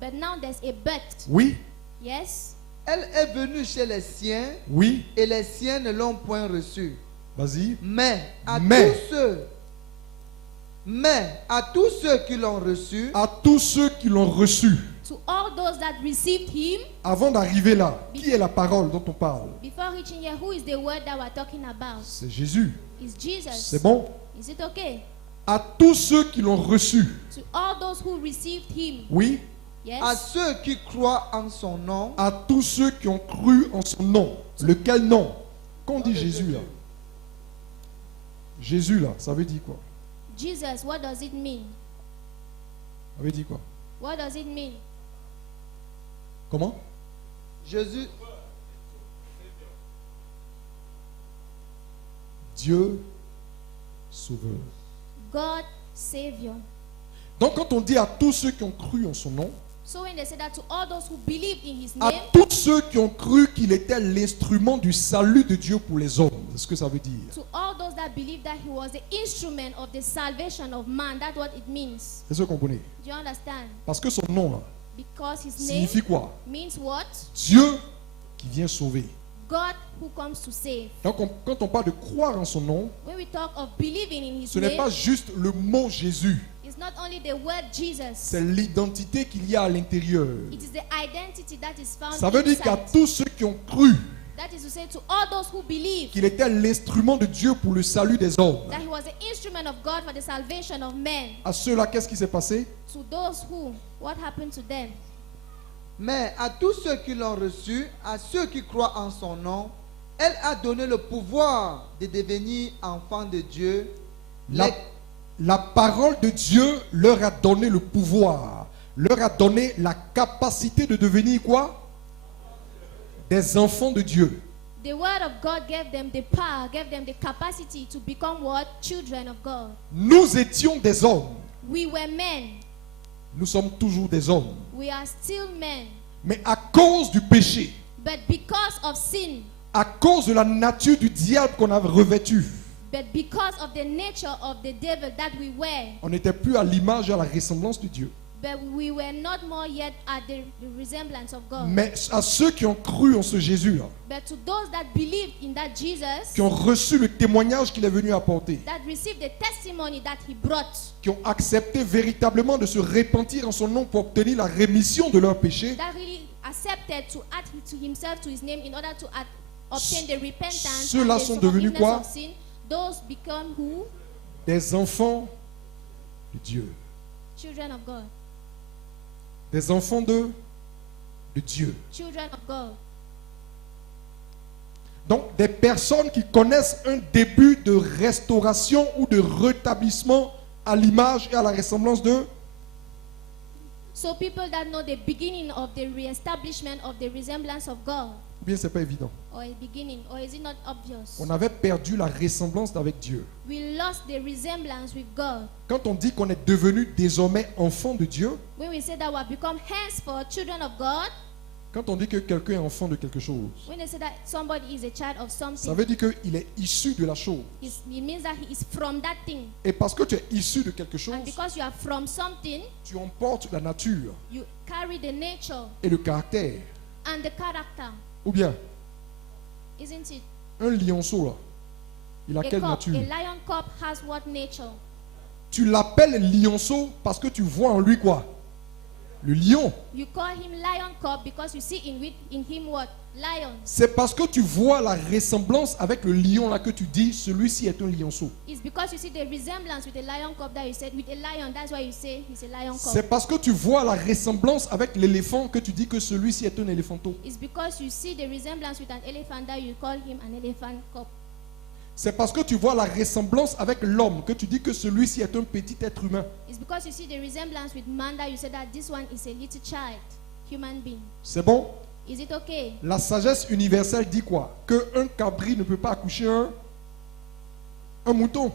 But now there's a but. Oui, Yes. Elle est venue chez les siens oui, et les siens ne l'ont point reçue. vas-y. Mais à Mais. tous ceux qui l'ont reçu, À tous ceux qui l'ont reçu, To all those that received him, avant d'arriver là, qui est la parole dont on parle? before reaching here, who is the word that we're talking about? C'est Jésus. Is Jesus. C'est bon? Is it okay? À tous ceux qui l'ont reçu, To all those who received him, oui, yes. à ceux qui croient en son nom, à tous ceux qui ont cru en son nom. Lequel nom? Qu'on dit Jésus là? Jésus là, ça veut dire quoi? Jesus, what does it mean? Ça veut dire quoi? What does it mean? Comment? Jésus, Dieu sauveur. God, Savior. Donc quand on dit à tous ceux qui ont cru en son nom, So when they say that to all those who believe in his à name, tous ceux qui ont cru qu'il était l'instrument du salut de Dieu pour les hommes, c'est ce que ça veut dire. to all those that believe that he was the instrument of the salvation of man, that's what it means. C'est ce que vous comprenez? Do you understand? Parce que son nom là, Because his name signifie quoi? means what? Dieu qui vient sauver. God who comes to save. Donc quand on parle de croire en son nom, When we talk of believing in his ce n'est name, pas juste le mot Jésus, it's not only the word Jesus. c'est l'identité qu'il y a à l'intérieur. It is the identity that is found Ça veut dire qu'à inside. tous ceux qui ont cru That is to say to all those who believe qu'il était l'instrument de Dieu pour le salut des hommes, that he was the instrument of God for the salvation of men. à ceux-là, qu'est-ce qui s'est passé? To those who, what happened to them? mais à tous ceux qui l'ont reçu, à ceux qui croient en son nom, elle a donné le pouvoir de devenir enfants de Dieu. La parole de Dieu leur a donné le pouvoir, leur a donné la capacité de devenir quoi? Des enfants de Dieu. The word of God gave them the power, gave them the capacity to become what? Children of God. Nous étions des hommes, We were men. nous sommes toujours des hommes. We are still men. Mais à cause du péché, But because of sin, à cause de la nature du diable qu'on a revêtue, but because of the nature of the devil that we were, on n'était plus à l'image et à la ressemblance de Dieu. but we were not more yet at the resemblance of God. Mais à ceux qui ont cru en ce Jésus-là, But to those that believed in that Jesus, qui ont reçu le témoignage qu'il est venu apporter, that received the testimony that he brought, qui ont accepté véritablement de se repentir en son nom pour obtenir la rémission de leurs péchés, that really accepted to add to himself, to his name, in order to obtain the repentance Ceux-là and the sont devenus forgiveness quoi? of sin, those become who? des enfants de Dieu. Children of God. Des enfants de Dieu. Children of God. Donc des personnes qui connaissent un début de restauration ou de rétablissement à l'image et à la ressemblance de So people that know the beginning of the reestablishment of the resemblance of God, ou bien c'est pas évident. or a beginning, or is it not obvious? On avait perdu la ressemblance avec Dieu. We lost the resemblance with God. Quand on dit qu'on est devenu désormais enfant de Dieu, When we say that we have become henceforth children of God, quand on dit que quelqu'un est enfant de quelque chose, when they say that somebody is a child of ça something, veut dire qu'il est issu de la chose. it means that he is from that thing. Et parce que tu es issu de quelque chose, And because you are from something, tu emportes la nature you carry the nature et le caractère. and the character, Ou bien, isn't it? un lionceau là, il a quelle A nature? lion cub has what nature? Tu l'appelles lionceau parce que tu vois en lui quoi? Le lion. You call him lion cub because you see in him what? Lion. C'est parce que tu vois la ressemblance avec le lion là que tu dis celui-ci est un lionceau. It's because you see the resemblance with a lion cub that you said with a lion. That's why you say he's a lion C'est cub. parce que tu vois la ressemblance avec l'éléphant que tu dis que celui-ci est un éléphanteau. It's because you see the resemblance with an elephant that you call him an elephant cub. C'est parce que tu vois la ressemblance avec l'homme que tu dis que celui-ci est un petit être humain. It's because you see the resemblance with man that you say that this one is a little child, human being. C'est bon? Is it okay? La sagesse universelle dit quoi? Que un cabri ne peut pas accoucher un mouton.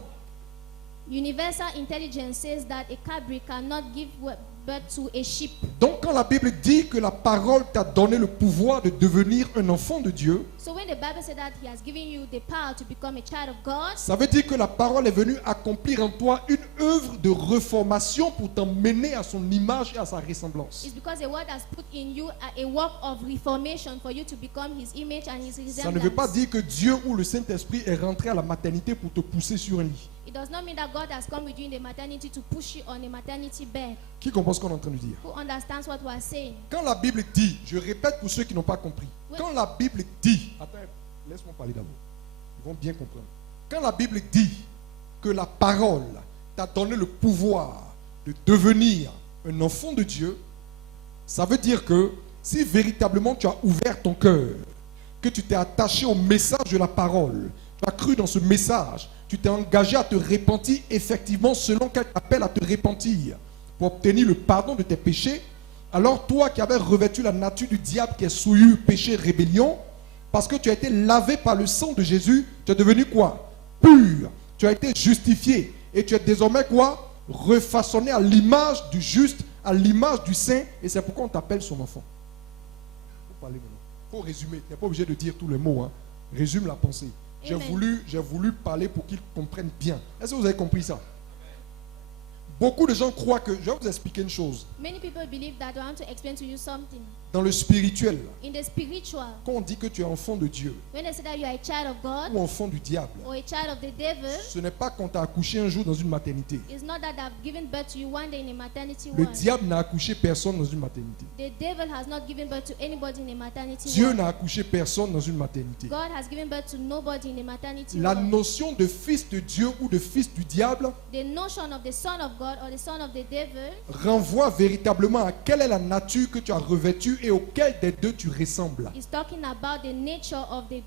Universal intelligence says that a cabri cannot give birth to a sheep. Donc quand la Bible dit que la parole t'a donné le pouvoir de devenir un enfant de Dieu, So when the Bible said that he has given you the power to become a child of God, ça veut dire que la parole est venue accomplir en toi une œuvre de reformation pour t'emmener à son image et à sa ressemblance. it's because the word has put in you a work of reformation for you to become his image and his Ça ne veut pas resemblance. dire que Dieu ou le Saint-Esprit est rentré à la maternité pour te pousser sur un lit. It does not mean that God has come with you in the maternity to push you on a maternity bed. Qui comprend ce qu'on est en train de dire? Who understands what we are saying? Quand la Bible dit, je répète pour ceux qui n'ont pas compris, Oui. quand la Bible dit, attends, laisse-moi parler d'abord, ils vont bien comprendre. Quand la Bible dit que la parole t'a donné le pouvoir de devenir un enfant de Dieu, ça veut dire que si véritablement tu as ouvert ton cœur, que tu t'es attaché au message de la parole, tu as cru dans ce message, tu t'es engagé à te repentir effectivement selon qu'elle t'appelle à te repentir pour obtenir le pardon de tes péchés, alors toi qui avais revêtu la nature du diable qui est souillure, péché, rébellion, parce que tu as été lavé par le sang de Jésus, tu es devenu quoi? Pur. Tu as été justifié et tu es désormais quoi? Refaçonné à l'image du juste, à l'image du saint, et c'est pourquoi on t'appelle son enfant. Il faut parler maintenant. Il faut résumer. Tu n'es pas obligé de dire tous les mots. Hein. Résume la pensée. J'ai Amen. voulu parler pour qu'ils comprennent bien. Est-ce que vous avez compris ça? Beaucoup de gens croient que... Je vais vous expliquer une chose. Many people believe that. I want to explain to you something. Dans le spirituel, In the spiritual, quand on dit que tu es enfant de Dieu when they say that you are a child of God ou enfant du diable, or a child of the devil, ce n'est pas quand tu as accouché un jour dans une maternité. it's not that I've given birth to you one day in a maternity Le ward. diable n'a accouché personne dans une maternité. The devil has not given birth to anybody in a maternity Dieu ward. n'a accouché personne dans une maternité. God has given birth to nobody in a maternity La ward. notion de fils de Dieu ou de fils du diable The notion of the son of God or the son of the devil renvoie véritablement à quelle est la nature que tu as revêtue et auquel des deux tu ressembles. is talking about the nature of the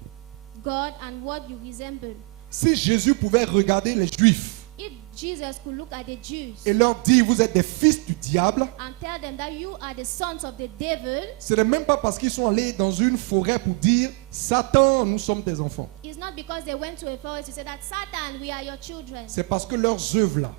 God and what you resemble. Si Jésus pouvait regarder les Juifs If Jesus could look at the Jews et leur dire vous êtes des fils du diable, and tell them that you are the sons of the devil, ce n'est même pas parce qu'ils sont allés dans une forêt pour dire Satan, nous sommes tes enfants. it's not because they went to a forest to say that Satan, we are your children. C'est parce que leurs œuvres là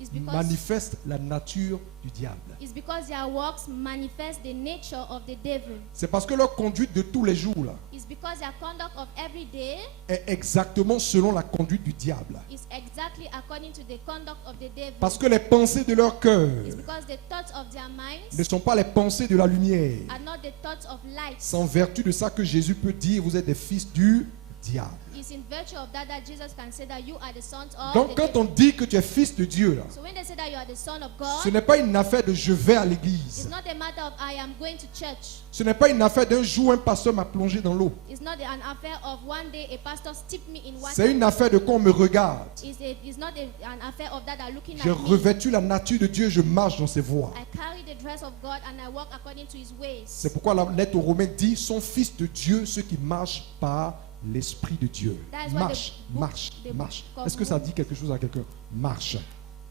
It's because, manifestent la nature du diable. it's because their works manifest the nature of the devil. C'est parce que leur conduite de tous les jours là It's because their conduct of every day est exactement selon la conduite du diable. is exactly according to the conduct of the devil. Parce que les pensées de leur cœur It's because the thoughts of their minds ne sont pas les pensées de la lumière. are not the thoughts of light. C'est en vertu de ça que Jésus peut dire vous êtes des fils du diable. It's in virtue of that that Jesus can say that you are the sons of Donc the quand devil. on dit que tu es fils de Dieu là, So when they say that you are the son of God, ce n'est pas une affaire de je vais à it's l'église. not a matter of I am going to church. Ce n'est pas une affaire d'un jour un pasteur m'a plongé dans l'eau. It's not an affair of one day a pastor steeped me in water. C'est une affaire de quand on me regarde. It's not an affair of that are looking J'ai at me. revêtu la nature de Dieu, je marche dans ses voies. I carry the dress of God and I walk according to his ways. C'est pourquoi la lettre aux Romains dit sont fils de Dieu ceux qui marchent par l'Esprit de Dieu. That's what Marche, the book- marche, the book marche. of Est-ce que ça dit quelque chose à quelqu'un? Marche.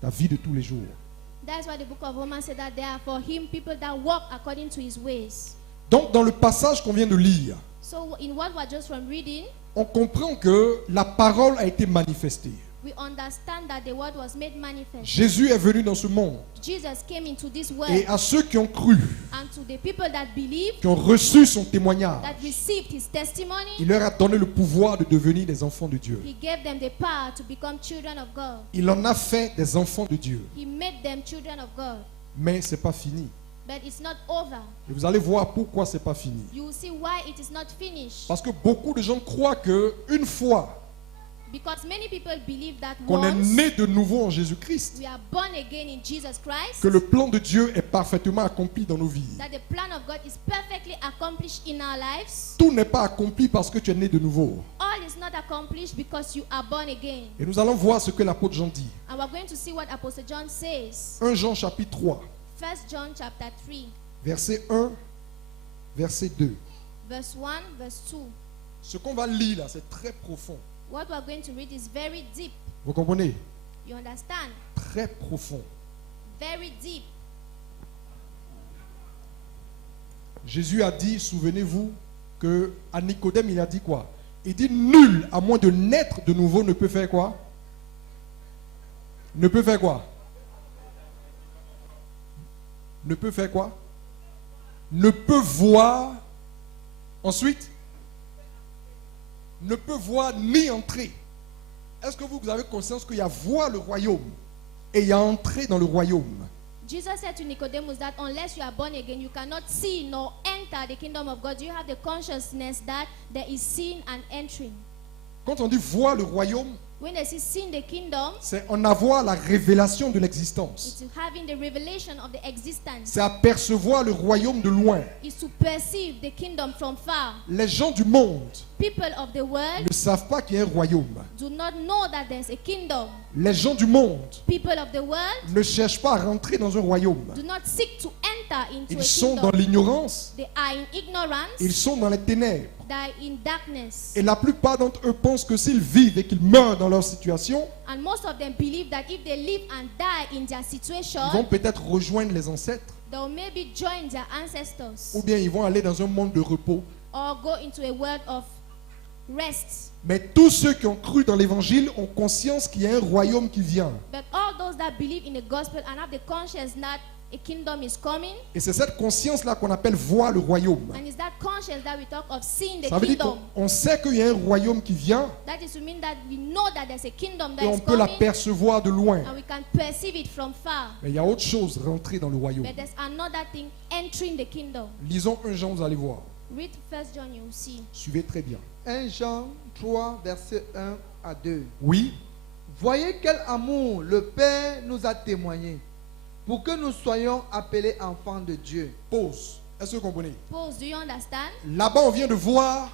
Ta vie de tous les jours. That's why the book of Romans said that there are for him people that walk according to his ways. Donc dans le passage qu'on vient de lire, So in what we're just from reading, on comprend que la parole a été manifestée. we understand that the word was made manifest. Jésus est venu dans ce monde. Jesus came into this world, Et à ceux qui ont cru, and to the people that believed, qui ont reçu son témoignage, that received his testimony, il leur a donné le pouvoir de devenir des enfants de Dieu. he gave them the power to become children of God. Il en a fait des enfants de Dieu. He made them children of God. Mais ce n'est pas fini. But it's not over. Et vous allez voir pourquoi ce n'est pas fini. You will see why it is not finished. Parce que beaucoup de gens croient que une fois Because many people believe that qu'on est once né de nouveau en Jésus-Christ, we are born again in Jesus Christ, que le plan de Dieu est parfaitement accompli dans nos vies. that the plan of God is perfectly accomplished in our lives. Tout n'est pas accompli parce que tu es né de nouveau. All is not accomplished because you are born again. Et nous allons voir ce que l'apôtre Jean dit. And we're going to see what Apostle John says. 1 Jean chapitre 3, 1 John chapter 3, verset 1, verset 2. verse 1, verse 2. Ce qu'on va lire là, c'est très profond. What we're going to read is very deep. Vous comprenez? You understand? Très profond. Very deep. Jésus a dit, souvenez-vous, que à Nicodème, il a dit quoi? Il dit, nul, à moins de naître de nouveau, ne peut faire quoi? Ne peut faire quoi? ne peut faire quoi? Ne peut voir. Ensuite, ne peut voir ni entrer. Est-ce que vous avez conscience qu'il y a voir le royaume et il y a entrer dans le royaume? Jesus said to Nicodemus that unless you are born again, you cannot see nor enter the kingdom of God. You have the consciousness that there is seeing and entering. Quand on dit voir le royaume, When they say seeing the kingdom, c'est en avoir la révélation de l'existence. it's having the revelation of the existence. C'est apercevoir le royaume de loin. It's to perceive the kingdom from far. Les gens du monde People of the world ne savent pas qu'il y a un royaume. do not know that there's a kingdom. Les gens du monde People of the world ne cherchent pas à rentrer dans un royaume. do not seek to enter into Ils a sont dans kingdom. l'ignorance, They are in ignorance. ils sont dans les ténèbres. They are in darkness. Et la plupart d'entre eux pensent que s'ils vivent et qu'ils meurent dans leur situation, And most of them believe that if they live and die in their situation, ils vont peut-être rejoindre les ancêtres, they'll maybe join their ancestors ou bien ils vont aller dans un monde de repos. or go into a world of rest. Mais tous ceux qui ont cru dans l'évangile ont conscience qu'il y a un royaume qui vient. But all those that believe in the gospel and have the conscience that a kingdom is coming, Et c'est cette conscience-là qu'on appelle voir le royaume. and it's that conscience that we talk of seeing the Ça veut dire kingdom. qu'on sait qu'il y a un royaume qui vient That is to mean that we know that there's a kingdom et that on is peut coming, l'apercevoir de loin. and we can perceive it from far. Mais il y a autre chose, rentrer dans le royaume. But there's another thing, entering the kingdom. Lisons 1 Jean, vous allez voir. Read 1 John, you will see. Suivez très bien. 1 Jean 3, verset 1 à 2. Oui, Voyez quel amour le Père nous a témoigné pour que nous soyons appelés enfants de Dieu. pause. Est-ce que vous comprenez? Pause, do you understand? Là-bas, on vient de voir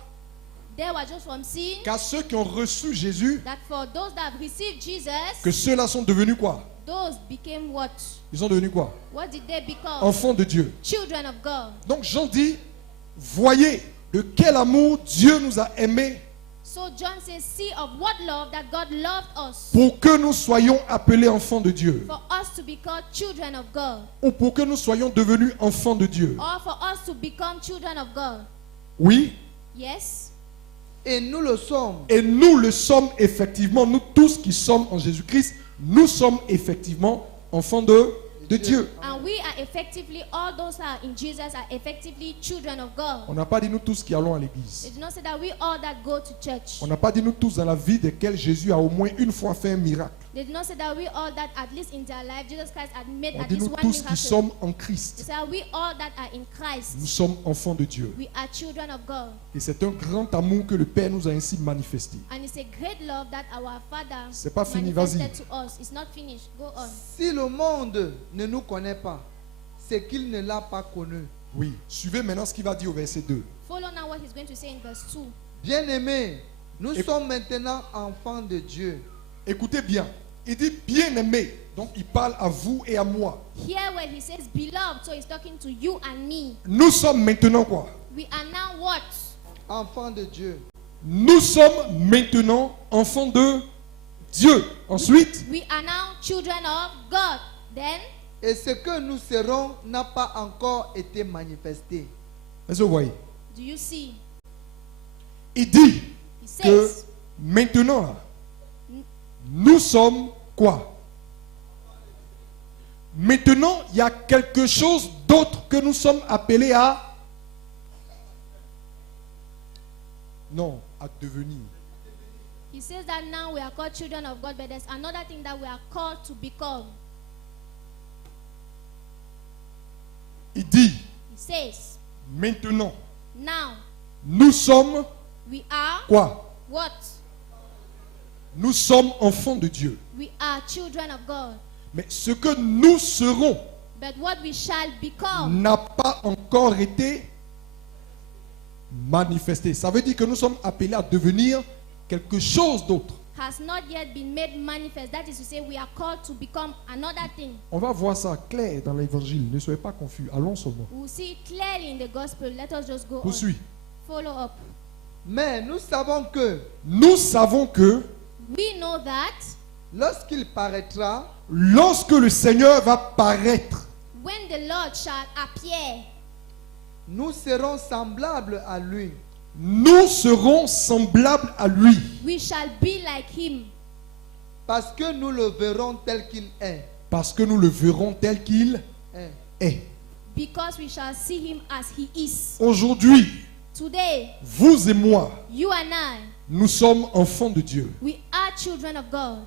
There was just from seeing qu'à ceux qui ont reçu Jésus, that for those that have received Jesus, que ceux-là sont devenus quoi? those became what? Ils sont devenus quoi? What did they become? Enfants de Dieu. Children of God. Donc Jean dit, voyez de quel amour Dieu nous a aimés So John says, see of what love that God loved us, pour que nous soyons appelés enfants de Dieu. for us to be called children of God, Ou pour que nous soyons devenus enfants de Dieu. or for us to become children of God. Oui, Yes? Et nous le sommes. et nous le sommes effectivement, nous tous qui sommes en Jésus-Christ, nous sommes effectivement enfants de Dieu. And we are effectively, all those that are in Jesus are effectively children of God. On n'a pas dit nous tous qui allons à They l'église. do not say that we all that go to church. On n'a pas dit nous tous dans la vie desquels Jésus a au moins une fois fait un miracle. They do not say that we all that at least in their life Jesus Christ had made On at dit least nous one tous qui miracle. sommes en They Christ. say that we all that are in Christ, Nous sommes enfants de Dieu. we are children of God. Et c'est un grand amour que le Père nous a ainsi manifesté. And it's a great love that our Father C'est pas fini, manifested to us. It's not finished. Go on. Si le monde ne nous connaît pas, c'est qu'il ne l'a pas connu. Oui. Suivez maintenant ce qu'il va dire au verset 2. Follow now what he's going to say in verse 2. Bien-aimés, nous Et- sommes maintenant enfants de Dieu. Écoutez bien. Il dit bien-aimé. Donc il parle à vous et à moi. Here where he says beloved, so he's talking to you and me. Nous sommes maintenant quoi? We are now what? Enfants de Dieu. Nous sommes maintenant enfants de Dieu. Ensuite, We are now children of God. Then, Et ce que nous serons n'a pas encore été manifesté. est-ce que vous voyez? do you see? Il dit He que says, maintenant, là, nous sommes quoi? Maintenant, il y a quelque chose d'autre que nous sommes appelés à... Non, à devenir. he says that now we are called children of God, but there's another thing that we are called to become. Il dit, He says, maintenant, now nous sommes we are quoi? what? Nous sommes enfants de Dieu. We are children of God. Mais ce que nous serons But what we shall become n'a pas encore été manifesté. Ça veut dire que nous sommes appelés à devenir quelque chose d'autre. has not yet been made manifest. That is to say, we are called to become another thing. On va voir ça clair dans l'évangile. Ne soyez pas confus. Allons seulement. We will see it clearly in the gospel. Let us just go on. Poursuis. Follow up. Mais nous savons que Nous savons que We know that lorsqu'il paraîtra, lorsque le Seigneur va paraître, when the Lord shall appear, nous serons semblables à lui, nous serons semblables à lui. we shall be like him, parce que nous le verrons tel qu'il est. Parce que nous le verrons tel qu'il Est. est. Because we shall see him as he is. Aujourd'hui, Today, vous et moi, you and I, nous sommes enfants de Dieu. we are children of God.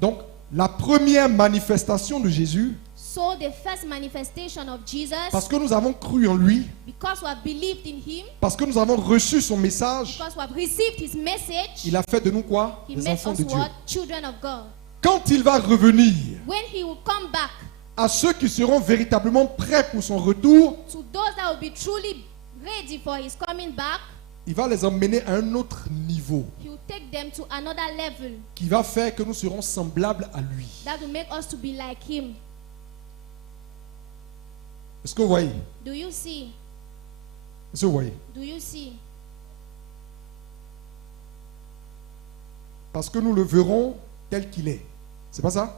Donc, la première manifestation de Jésus, So the first manifestation of Jesus, parce que nous avons cru en lui, because we have believed in him, parce que nous avons reçu son message, because we have received his message, il a fait de nous quoi? he Des made enfants us de Dieu. what? Children of God. Quand il va revenir, When he will come back, à ceux qui seront véritablement prêts pour son retour, to those that will be truly ready for his coming back, il va les emmener à un autre niveau he will take them to another level qui va faire que nous serons semblables à lui. that will make us to be like him. Est-ce que vous voyez? Do you see? Est-ce que vous voyez? Do you see? Parce que nous le verrons tel qu'il est. C'est pas ça?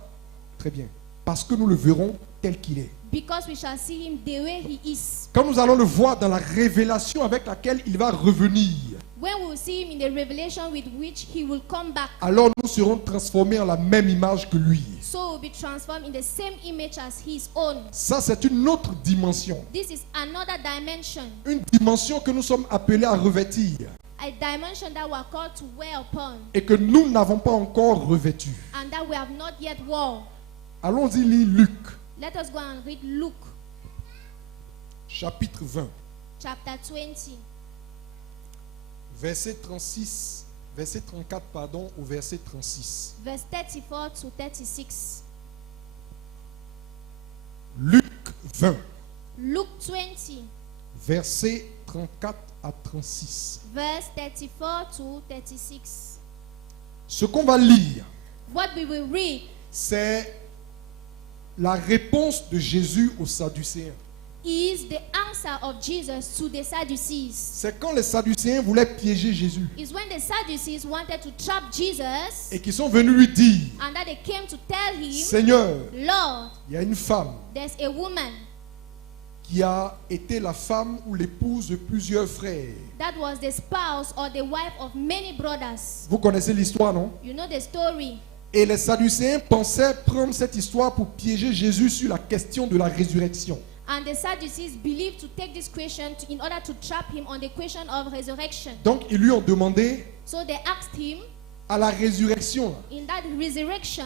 Très bien. Parce que nous le verrons tel qu'il est. Because we shall see him the way he is. Quand nous allons le voir dans la révélation avec laquelle il va revenir, When we will see him in the revelation with which he will come back, alors nous serons transformés en la même image que lui. so we'll be transformed in the same image as his own. Ça, c'est une autre dimension. This is another dimension, Une dimension que nous sommes appelés à revêtir a dimension that we are called to wear upon et que nous n'avons pas encore revêtu. and that we have not yet worn. Allons-y lire Luc, Let us go and read Luke chapitre 20, chapter 20, verset 36, verset 34 pardon, au verset 36. verse 34 to 36. Luc 20, Luke 20, verset 34 à 36. verse 34 to 36. Ce qu'on va lire, What we will read c'est la réponse de Jésus aux Sadducéens. is the answer of Jesus to the Sadducees. C'est quand les Sadducéens voulaient piéger Jésus Is when the Sadducees wanted to trap Jesus et qu'ils sont venus lui dire, and that they came to tell him, Seigneur, Lord, il y a une femme there's a woman qui a été la femme ou l'épouse de plusieurs frères. that was the spouse or the wife of many brothers. Vous connaissez l'histoire, non? You know the story. Et les Sadducéens pensaient prendre cette histoire pour piéger Jésus sur la question de la résurrection. And the Sadducees believed to take this question in order to trap him on the question of resurrection. Donc ils lui ont demandé, So they asked him, à la résurrection, in that resurrection,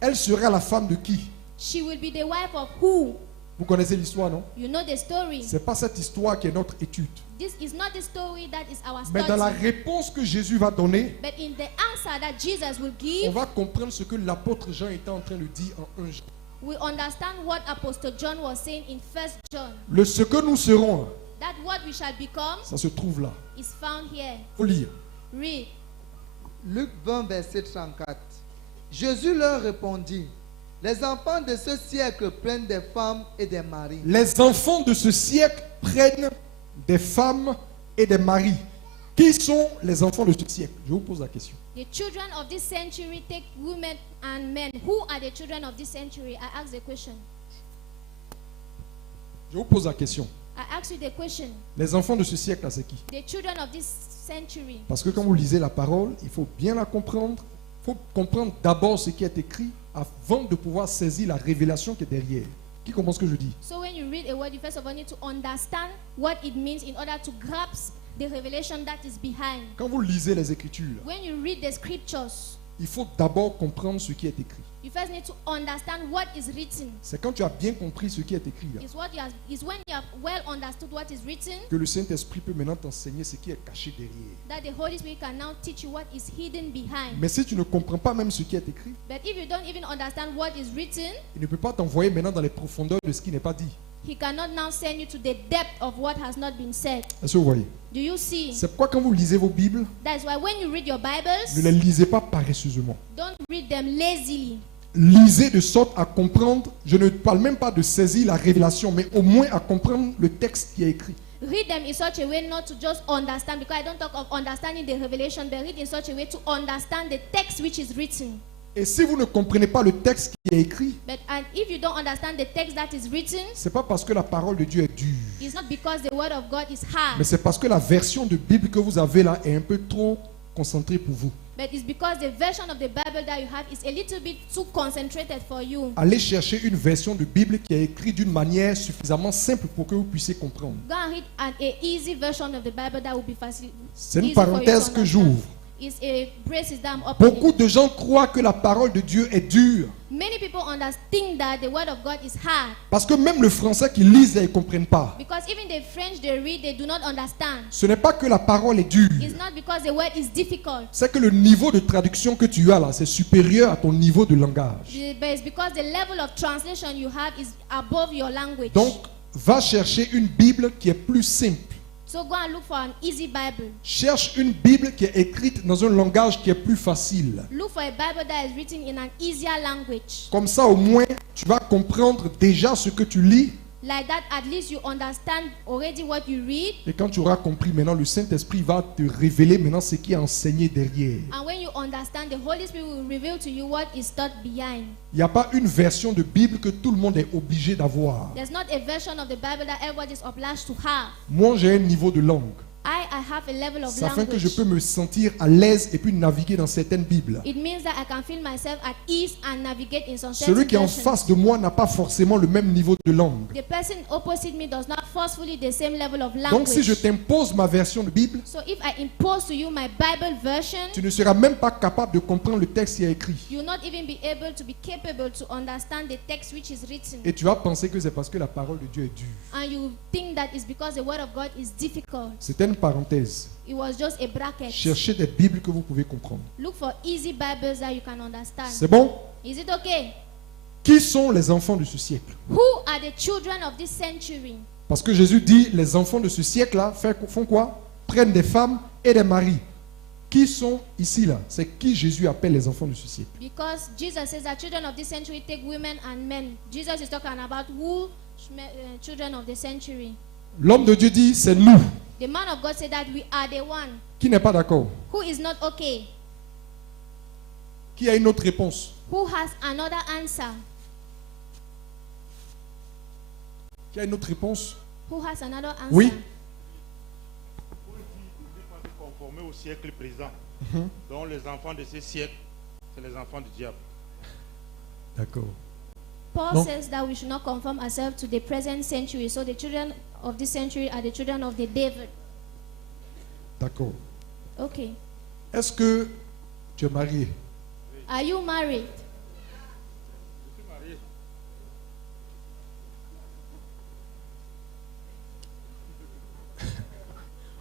elle sera la femme de qui? she will be the wife of who? Vous connaissez l'histoire, non? You know the story. C'est pas cette histoire qui est notre étude. This is not the story that is our Mais dans la study. réponse que Jésus va donner, But in the answer that Jesus will on give, va comprendre ce que l'apôtre Jean était en train de dire en 1 Jean. we understand what Apostle John was saying in 1 John. Ce que nous serons, That what we shall become ça se trouve là. is found here. Faut lire. Read. Luc 20, verset 34. Jésus leur répondit, les enfants de ce siècle prennent des femmes et des maris. Les enfants de ce siècle prennent des femmes et des maris. Qui sont les enfants de ce siècle? Je vous pose la question. The children of this century take women and men. Who are the children of this century? I ask the question. Je vous pose la question. I ask you the question. Les enfants de ce siècle, là, c'est qui? The children of this century. Parce que quand vous lisez la parole, il faut bien la comprendre. Il faut comprendre d'abord ce qui est écrit avant de pouvoir saisir la révélation qui est derrière. Qui comprend ce que je dis? So when you read a word, you first of all need to understand what it means in order to grasp the revelation that is behind. Quand vous lisez les Écritures, When you read the scriptures, il faut d'abord comprendre ce qui est écrit. you first need to understand what is written. C'est quand tu as bien compris ce qui est écrit là, Is when you have well understood what is written, que le Saint-Esprit peut maintenant t'enseigner ce qui est caché derrière. that the Holy Spirit can now teach you what is hidden behind. Mais si tu ne comprends pas même ce qui est écrit, But if you don't even understand what is written, il ne peut pas t'envoyer maintenant dans les profondeurs de ce qui n'est pas dit. He cannot now send you to the depth of what has not been said. Est-ce que vous voyez? Do you see? C'est pourquoi quand vous lisez vos Bibles, That's why when you read your ne Bibles, les lisez pas paresseusement. don't read them lazily. Lisez de sorte à comprendre, je ne parle même pas de saisir la révélation, mais au moins à comprendre le texte qui est écrit. Read them in such a way not to just understand, because I don't talk of understanding the revelation, but read in such a way to understand the text which is written. Et si vous ne comprenez pas le texte qui est écrit, And if you don't understand the text that is written, c'est pas parce que la parole de Dieu est dure, it's not because the word of God is hard, mais c'est parce que la version de Bible que vous avez là est un peu trop concentrée pour vous. But it's because the version of the Bible that you have is a little bit too concentrated for you. Allez chercher une version de Bible qui est écrite d'une manière suffisamment simple pour que vous puissiez comprendre. Go and read an easy version of the Bible that will be facile. C'est une easy for you to parenthèse que understand. j'ouvre. It's a braces that I'm opening. Beaucoup de gens croient que la parole de Dieu est dure. Many people think that the word of God is hard. Parce que même le français qu'ils lisent, ils ne comprennent pas. Because even the French they read, they do not understand. Ce n'est pas que la parole est dure. It's not because the word is difficult. C'est que le niveau de traduction que tu as là, c'est supérieur à ton niveau de langage. But it's because the level of translation you have is above your language. Donc, va chercher une Bible qui est plus simple. So go and look for an easy Bible. Cherche une Bible qui est écrite dans un langage qui est plus facile. Look for a Bible that is written in an easier language. Comme ça, au moins, tu vas comprendre déjà ce que tu lis. Like that, at least you understand already what you read. Et quand tu auras compris, maintenant, le Saint-Esprit va te révéler maintenant ce qui est enseigné derrière. And when you understand, the Holy Spirit will reveal to you what is taught behind. Il n'y a pas une version de Bible que tout le monde est obligé d'avoir. There's not a version of the Bible that everybody is obliged to have. Moi, j'ai un niveau de langue. I have a level of Ça fait que je language. peux me sentir à l'aise et puis naviguer dans certaines Bibles. It means that I can feel myself at ease and navigate in some Celui qui est en versions. face de moi n'a pas forcément le même niveau de langue. The person opposite me does not forcefully the same level of language. Donc si je t'impose ma version de Bible, So if I impose to you my Bible version, tu ne seras même pas capable de comprendre le texte qui est écrit. you will not even be able to be capable to understand the text which is written. Et tu vas penser que c'est parce que la parole de Dieu est dure. And you think that it's because the word of God is difficult. C'était une parenthèse. It was just a bracket. Cherchez des Bibles que vous pouvez comprendre. Look for easy Bibles that you can understand. C'est bon? Is it okay? Qui sont les enfants de ce siècle? Who are the children of this century? Parce que Jésus dit, les enfants de ce siècle-là font quoi? Prennent des femmes et des maris. Qui sont ici là? C'est qui Jésus appelle les enfants de ce siècle? Because Jesus says that children of this century take women and men. Jesus is talking about who children of the century. L'homme de Dieu dit, c'est nous. The man of God said that we are the one. Qui n'est pas d'accord? Who is not okay? Qui a une autre réponse? Who has another answer? Qui a une autre réponse? Who has another answer? Oui. Pour ne pas se conformer au siècle présent. Donc les enfants de ce siècle, c'est les enfants du diable. D'accord. Paul Non. says that we should not conform ourselves to the present century. So the children of this century are the children of the devil. D'accord. Okay. Est-ce que tu es marié? Are you married? Je suis marié.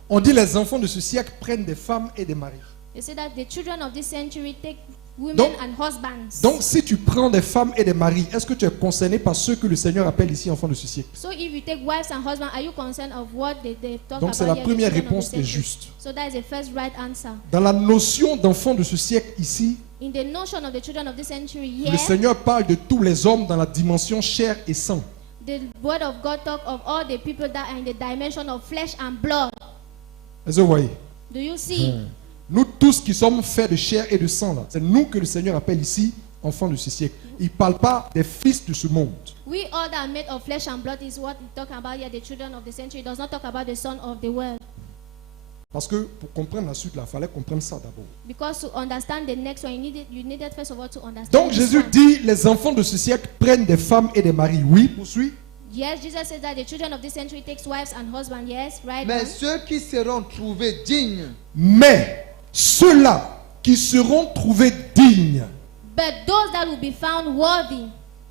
On dit les enfants de ce siècle prennent des femmes et des maris. They say that the children of this century take women Donc- and husbands. Donc si tu prends des femmes et des maris, est-ce que tu es concerné par ceux que le Seigneur appelle ici enfants de ce siècle? So if you take wives and husbands, are you concerned of what they talk Donc about c'est la here, the première children of réponse the qui est century? juste. So that is the first right answer. Dans la notion d'enfants de ce siècle ici, In the notion of the children of this century, le here, Seigneur parle de tous les hommes dans la dimension chair et sang. the word of God talk of all the people that are in the dimension of flesh and blood. Est-ce que vous voyez? Do you see? Nous tous qui sommes faits de chair et de sang, là, c'est nous que le Seigneur appelle ici enfants de ce siècle. Il ne parle pas des fils de ce monde. We all that are made of flesh and blood is what he talking about here, the children of the century. It does not talk about the son of the world. Parce que pour comprendre la suite, il fallait comprendre ça d'abord. Because to understand the next one, you needed first of all to understand Donc this Jésus one. dit, les enfants de ce siècle prennent des femmes et des maris. Oui, poursuis. Yes, Jesus says that the children of this century takes wives and husbands. Yes, right. Mais man? ceux qui seront trouvés dignes Mais ceux-là qui seront trouvés dignes But those that will be found worthy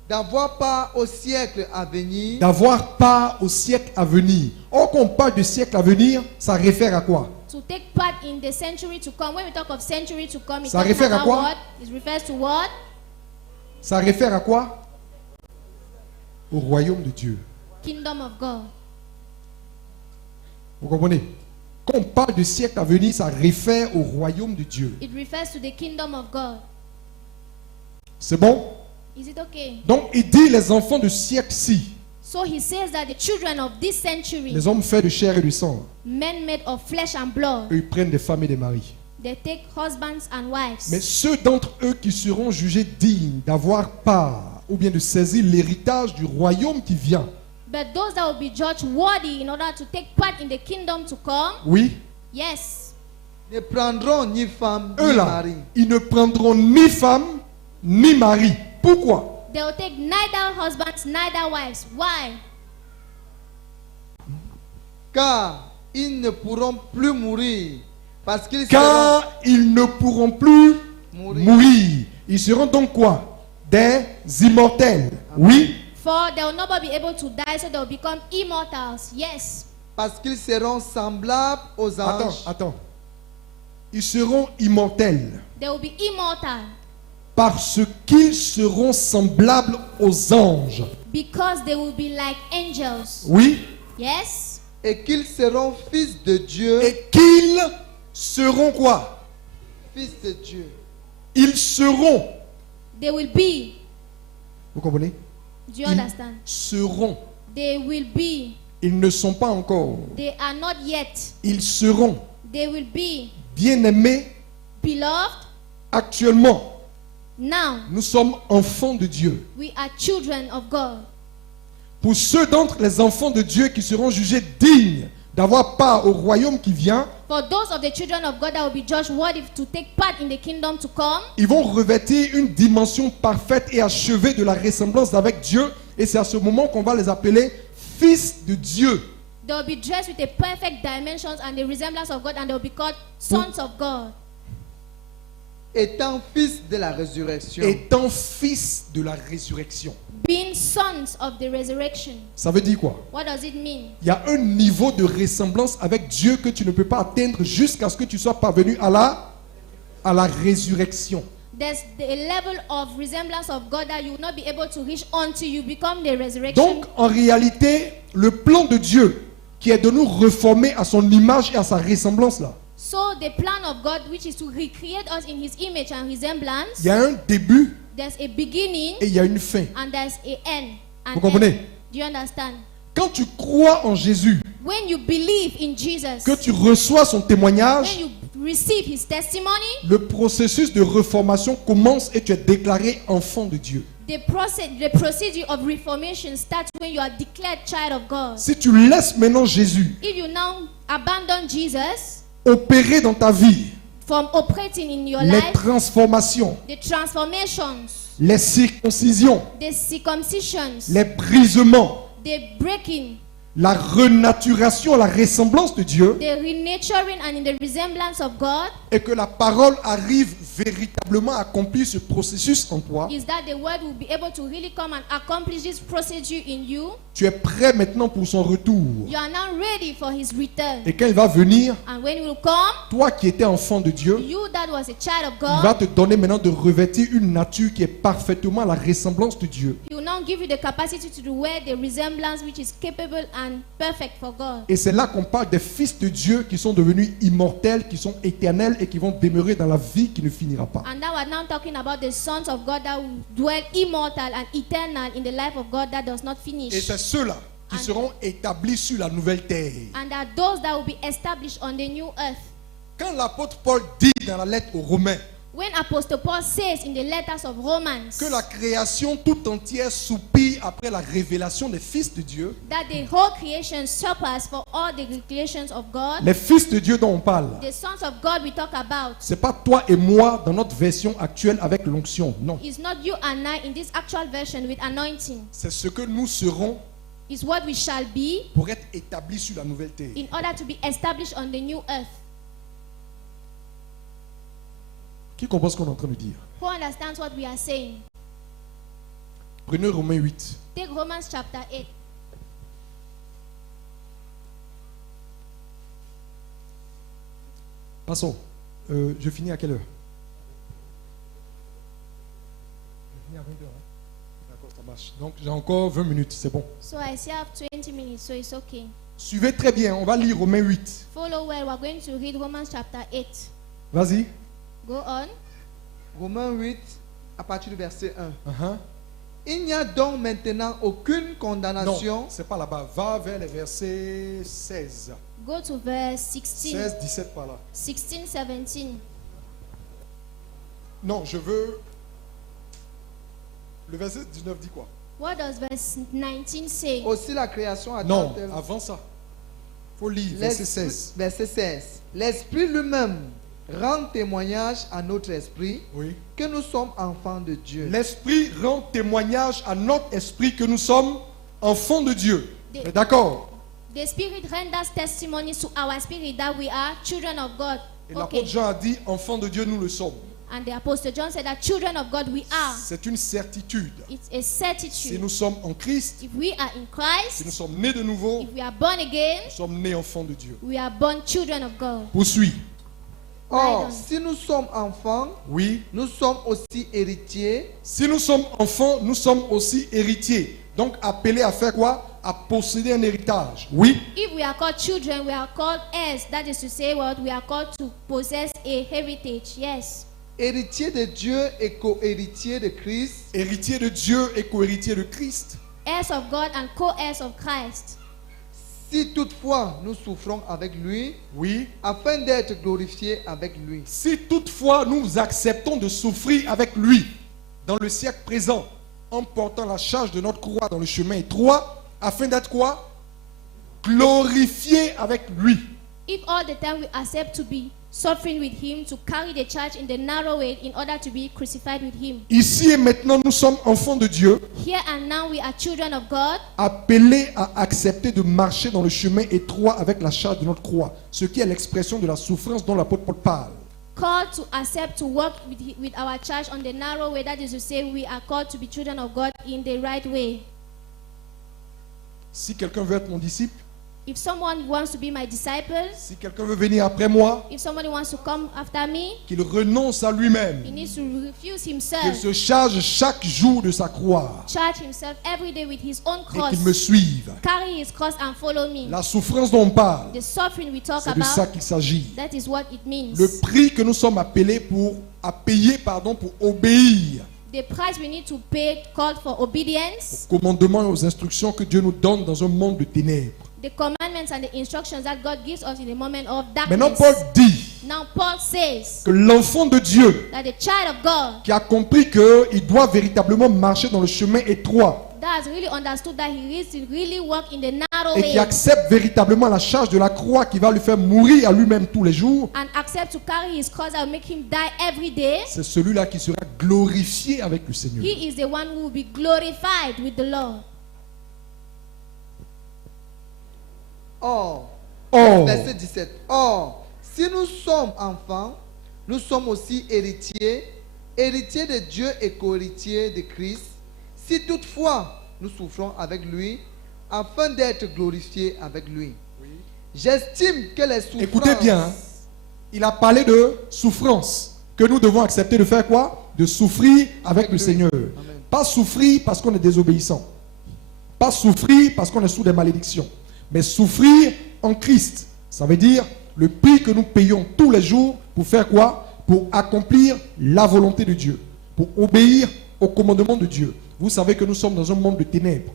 d'avoir part au siècle à venir, d'avoir part au siècle à venir. Or, quand on parle de siècle à venir, ça réfère à quoi? to take part in the century to come. When we talk of century to come, it Ça talks réfère à about quoi? what? It refers to what? Ça réfère à quoi? Au royaume de Dieu. Kingdom of God. Vous comprenez? Quand on parle de siècle à venir, ça réfère au royaume de Dieu. It refers to the kingdom of God. C'est bon? Is it okay? Donc, il dit les enfants de siècle-ci, So he says that the children of this century, les hommes faits de chair et de sang, men made of flesh and blood, eux, ils prennent des femmes et des maris. they take husbands and wives. Mais ceux d'entre eux qui seront jugés dignes d'avoir part ou bien de saisir l'héritage du royaume qui vient, But those that will be judged worthy in order to take part in the kingdom to come, oui, yes, ne prendront ni femme Eux ni là, mari. ils ne prendront ni femme ni mari. Pourquoi? They will take neither husbands, neither wives. Why? Car ils ne pourront plus mourir. Parce qu'ils seront Car ils ne pourront plus mourir. mourir. Ils seront donc quoi? Des immortels. Oui. For they will not be able to die, so they will become immortals. Yes. Parce qu'ils seront semblables aux anges. Attends. Ils seront immortels They will be immortal parce qu'ils seront semblables aux anges. because they will be like angels. Oui. Yes. Et qu'ils seront fils de Dieu. Et qu'ils seront quoi? Fils de Dieu. Ils seront. They will be. Vous comprenez? Do you Ils understand? seront. They will be. Ils ne sont pas encore. They are not yet. Ils seront They will be bien-aimés beloved. actuellement. Now Nous sommes enfants de Dieu. we are children of God. Pour ceux d'entre les enfants de Dieu qui seront jugés dignes d'avoir part au royaume qui vient, For those of the children of God that will be judged worthy to take part in the kingdom to come, ils vont revêtir une dimension parfaite et achevée de la ressemblance avec Dieu. Et c'est à ce moment qu'on va les appeler fils de Dieu. they will be dressed with the perfect dimensions and the resemblance of God, and they will be called sons of God. Étant fils de la résurrection. Étant fils de la résurrection. Being sons of the resurrection. Ça veut dire quoi? What does it mean? Il y a un niveau de ressemblance avec Dieu que tu ne peux pas atteindre jusqu'à ce que tu sois parvenu à la résurrection. There's a level of resemblance of God that you will not be able to reach until you become the resurrection. Donc, en réalité, le plan de Dieu, qui est de nous reformer à son image et à sa ressemblance là, So the plan of God, which is to recreate us in His image and resemblance, il y a un début there's a beginning et il y a une fin. and there's a end. An Vous comprenez? end. Do you understand? Quand tu crois en Jésus, When you believe in Jesus, que tu reçois son témoignage, when you receive His testimony, le processus de reformation commence et tu es déclaré enfant de Dieu. the procedure of reformation starts when you are declared child of God. Si tu laisses maintenant Jésus If you now abandon Jesus opérer dans ta vie from operating in your les life, transformations, the transformations, les circoncisions, the circumcisions, les brisements, the breaking, la renaturation à la ressemblance de Dieu, the renaturing and in the resemblance of God, et que la parole arrive véritablement à accomplir ce processus en toi, is that the word will be able to really come and accomplish this procedure in you. tu es prêt maintenant pour son retour. You are now ready for His return. Et quand il va venir, And when He will come, toi qui étais enfant de Dieu, you that was a child of il va God, te donner maintenant de revêtir une nature qui est parfaitement à la ressemblance de Dieu. He will now give you the capacity to wear the resemblance which is capable and perfect for God. Et c'est là qu'on parle des fils de Dieu qui sont devenus immortels, qui sont éternels et qui vont demeurer dans la vie qui ne finira pas. And now we're now talking about the sons of God that will dwell immortal and eternal in the life of God that does not Et finish. c'est ceux-là qui seront établis sur la nouvelle terre. And are those that will be established on the new earth. Quand l'apôtre Paul dit dans la lettre aux Romains When Apostle Paul says in the letters of Romans que la création tout entière soupire après la révélation des fils de Dieu, that the whole creation suffers for all the creations of God, les fils de Dieu dont on parle, the sons of God we talk about, c'est pas toi et moi dans notre version actuelle avec l'onction, non. is not you and I in this actual version with anointing. C'est ce que nous serons Is what we shall be pour être établis sur la nouvelle terre. in order to be established on the new earth. Qui comprend ce qu'on est en train de dire? Who understands what we are saying? Prenez Romains 8. Take Romans chapter 8. Passons. Je finis à quelle heure? Je finis à 20 heures. D'accord, ça marche. Donc j'ai encore 20 minutes, c'est bon. So I still have 20 minutes, so it's okay. Suivez très bien, on va lire Romains 8. Follow well, we're going to read Romans chapter 8. Vas-y. Go on. Romains 8, à partir du verset 1. Uh-huh. Il n'y a donc maintenant aucune condamnation. Non, c'est pas là-bas. Va vers les versets 16. Go to verse 16, 16, 17 par là. 16, 17. Non, je veux... Le verset 19 dit quoi? What does verse 19 say? Aussi la création Non, attend-elle. avant ça. Faut lire verset L'esprit- 16. Verset 16. L'Esprit lui-même rend témoignage à notre esprit Oui. que nous sommes enfants de Dieu. L'Esprit rend témoignage à notre esprit que nous sommes enfants de Dieu. Des- Mais d'accord. The Spirit renders testimony to our spirit that we are children of God. Et Okay. l'apôtre Jean a dit, enfants de Dieu, nous le sommes. And the Apostle John said that children of God we are. C'est une certitude. It's a Si certitude. nous sommes en Christ, If we are in si nous Christ, sommes nés de nouveau, if we are born again, nous sommes nés enfants de Dieu. we are born children of God. Poursuis. Or, Right on. si nous sommes enfants, Oui. nous sommes aussi héritiers, Si nous sommes enfants, nous sommes aussi héritiers. Donc appelés à faire quoi? À posséder un héritage. Oui. If we are called children, we are called heirs. That is to say, what we are called to possess a heritage. Yes. héritiers de Dieu et co-héritiers de Christ, Héritier de Dieu et co-héritier de Christ. Heirs of God and co-heirs of Christ. si toutefois nous souffrons avec lui, Oui. afin d'être glorifiés avec lui. Si toutefois nous acceptons de souffrir avec lui dans le siècle présent, en portant la charge de notre croix dans le chemin étroit, afin d'être quoi? Glorifiés avec lui. If all the time we accept to be suffering with him, to carry the charge in the narrow way in order to be crucified with him. Ici et maintenant, nous sommes enfants de Dieu, Here and now we are children of God, appelés à accepter de marcher dans le chemin étroit avec la charge de notre croix, ce qui est l'expression de la souffrance dont l'apôtre Paul parle. called to accept to walk with our charge on the narrow way. That is to say, we are called to be children of God in the right way. Si quelqu'un veut être mon disciple, If someone wants to be my disciples, si quelqu'un veut venir après moi, if somebody wants to come after me, qu'il renonce à lui-même, he needs to refuse qu'il himself, se charge chaque jour de sa croix charge himself every day with his own et cross, qu'il me suive. carry his cross and follow me. La souffrance dont on parle, The suffering we talk c'est de ça about, qu'il s'agit. that is what it means. Le prix que nous sommes appelés à payer pour obéir The price we need to pay called for obedience, aux commandements et aux instructions que Dieu nous donne dans un monde de ténèbres. the commandments and the instructions that God gives us in a moment of Maintenant, darkness. Paul dit Now Paul says que l'enfant de Dieu that the child of God qui a compris qu'il doit véritablement marcher dans le chemin étroit that has really understood that he needs to really walk in the narrow et qui way accepte véritablement la charge de la croix qui va lui faire mourir à lui-même tous les jours, and accept to carry his cross that will make him die every day, c'est celui-là qui sera glorifié avec le Seigneur. he is the one who will be glorified with the Lord. Or, Or, verset 17. Or, si nous sommes enfants, nous sommes aussi héritiers, héritiers de Dieu et co-héritiers de Christ, si toutefois nous souffrons avec lui, afin d'être glorifiés avec lui. J'estime que les souffrances... écoutez bien, hein. Il a parlé de souffrance, que nous devons accepter de faire quoi? De souffrir avec le lui. Seigneur. Amen. Pas souffrir parce qu'on est désobéissant. Pas souffrir parce qu'on est sous des malédictions. Mais souffrir en Christ. Ça veut dire le prix que nous payons tous les jours pour faire quoi? Pour accomplir la volonté de Dieu. Pour obéir au commandement de Dieu. Vous savez que nous sommes dans un monde de ténèbres.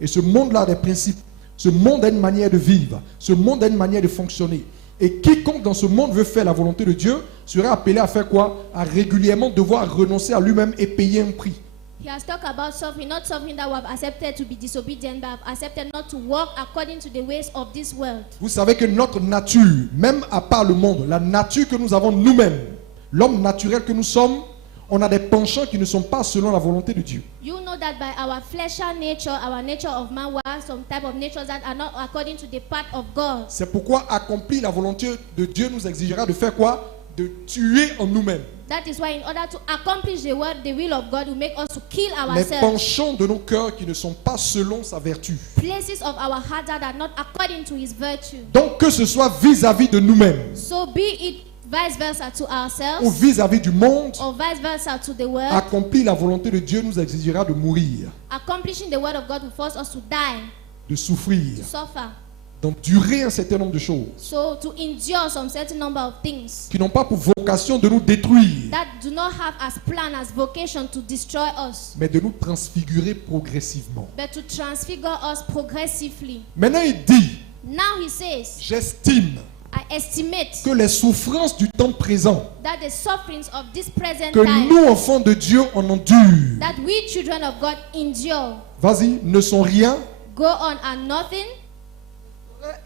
Et ce monde-là a des principes. Ce monde a une manière de vivre. Ce monde a une manière de fonctionner. Et quiconque dans ce monde veut faire la volonté de Dieu sera appelé à faire quoi? À régulièrement devoir renoncer à lui-même et payer un prix. He has talked about suffering, not suffering that we have accepted to be disobedient, but have accepted not to walk according to the ways of this world. Vous savez que notre nature, même à part le monde, la nature que nous avons nous-mêmes, l'homme naturel que nous sommes, on a des penchants qui ne sont pas selon la volonté de Dieu. You know that by our fleshly nature, our nature of man, we have some type of natures that are not according to the path of God. C'est pourquoi accomplir la volonté de Dieu nous exigera de faire quoi? De tuer en nous-mêmes. That is why in order to accomplish the will of God will make us to kill Les ourselves. penchants de nos cœurs qui ne sont pas selon sa vertu. Places of our hearts that are not according to his virtue. Donc que ce soit vis-à-vis de nous-mêmes So be it vice versa to ou ourselves vis-à-vis du monde, or vice versa to the world. accomplir la volonté de Dieu nous exigera de mourir, Accomplishing the word of God will force us to die, de souffrir, to suffer. d'endurer un certain nombre de choses So to endure some certain number of things qui n'ont pas pour vocation de nous détruire, that do not have as plan, as vocation to destroy us, mais de nous transfigurer progressivement. but to transfigure us progressively. Maintenant, il dit, Now he says, j'estime I estimate que les souffrances du temps présent, that the sufferings of this present que time nous, enfants de Dieu, on endure, that we children of God endure vas-y, ne sont rien go on and nothing,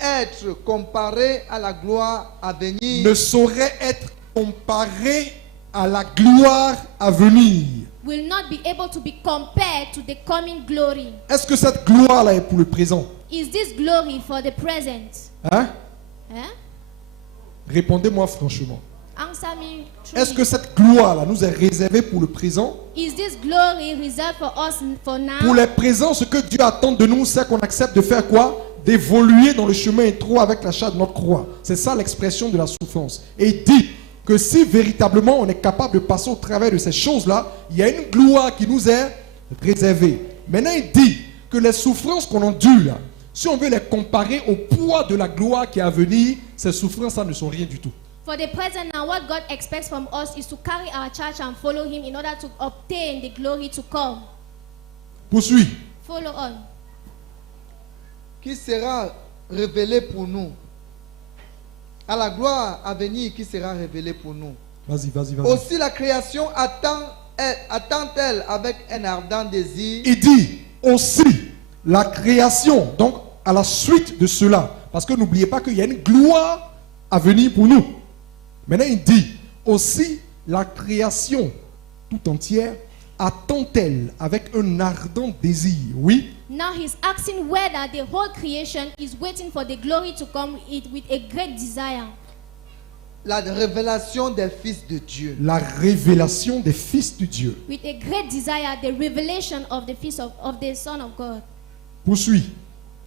être comparé à la gloire à venir ne saurait être comparer à la gloire à venir. will not be able to be compared to the coming glory. Est-ce que cette gloire-là est pour le présent? Is this glory for the present? Hein? Eh? Répondez-moi franchement. Answer me Est-ce truly. que cette gloire-là nous est réservée pour le présent? Is this glory reserved for us for now? Pour les présents, ce que Dieu attend de nous, c'est qu'on accepte de faire quoi? D'évoluer dans le chemin étroit avec la charge de notre croix. C'est ça l'expression de la souffrance. Et il dit que si véritablement on est capable de passer au travers de ces choses-là, il y a une gloire qui nous est réservée. Maintenant, il dit que les souffrances qu'on endure, là, si on veut les comparer au poids de la gloire qui est à venir, ces souffrances, ça ne sont rien du tout. For the present now, what God expects from us is to carry our charge and follow Him in order to obtain the glory to come. Poursuis. Follow on. Qui sera révélé pour nous. À la gloire à venir qui sera révélée pour nous. Vas-y, vas-y, vas-y. Aussi la création attend-elle avec un ardent désir. Il dit aussi la création, donc à la suite de cela, parce que n'oubliez pas qu'il y a une gloire à venir pour nous. Maintenant, il dit aussi la création tout entière attend-elle avec un ardent désir. Oui. Now He's asking whether the whole creation is waiting for the glory to come with a great desire. La révélation des fils de Dieu. La révélation des fils de Dieu. With a great desire, the revelation of the face of the Son of God. Poursuis.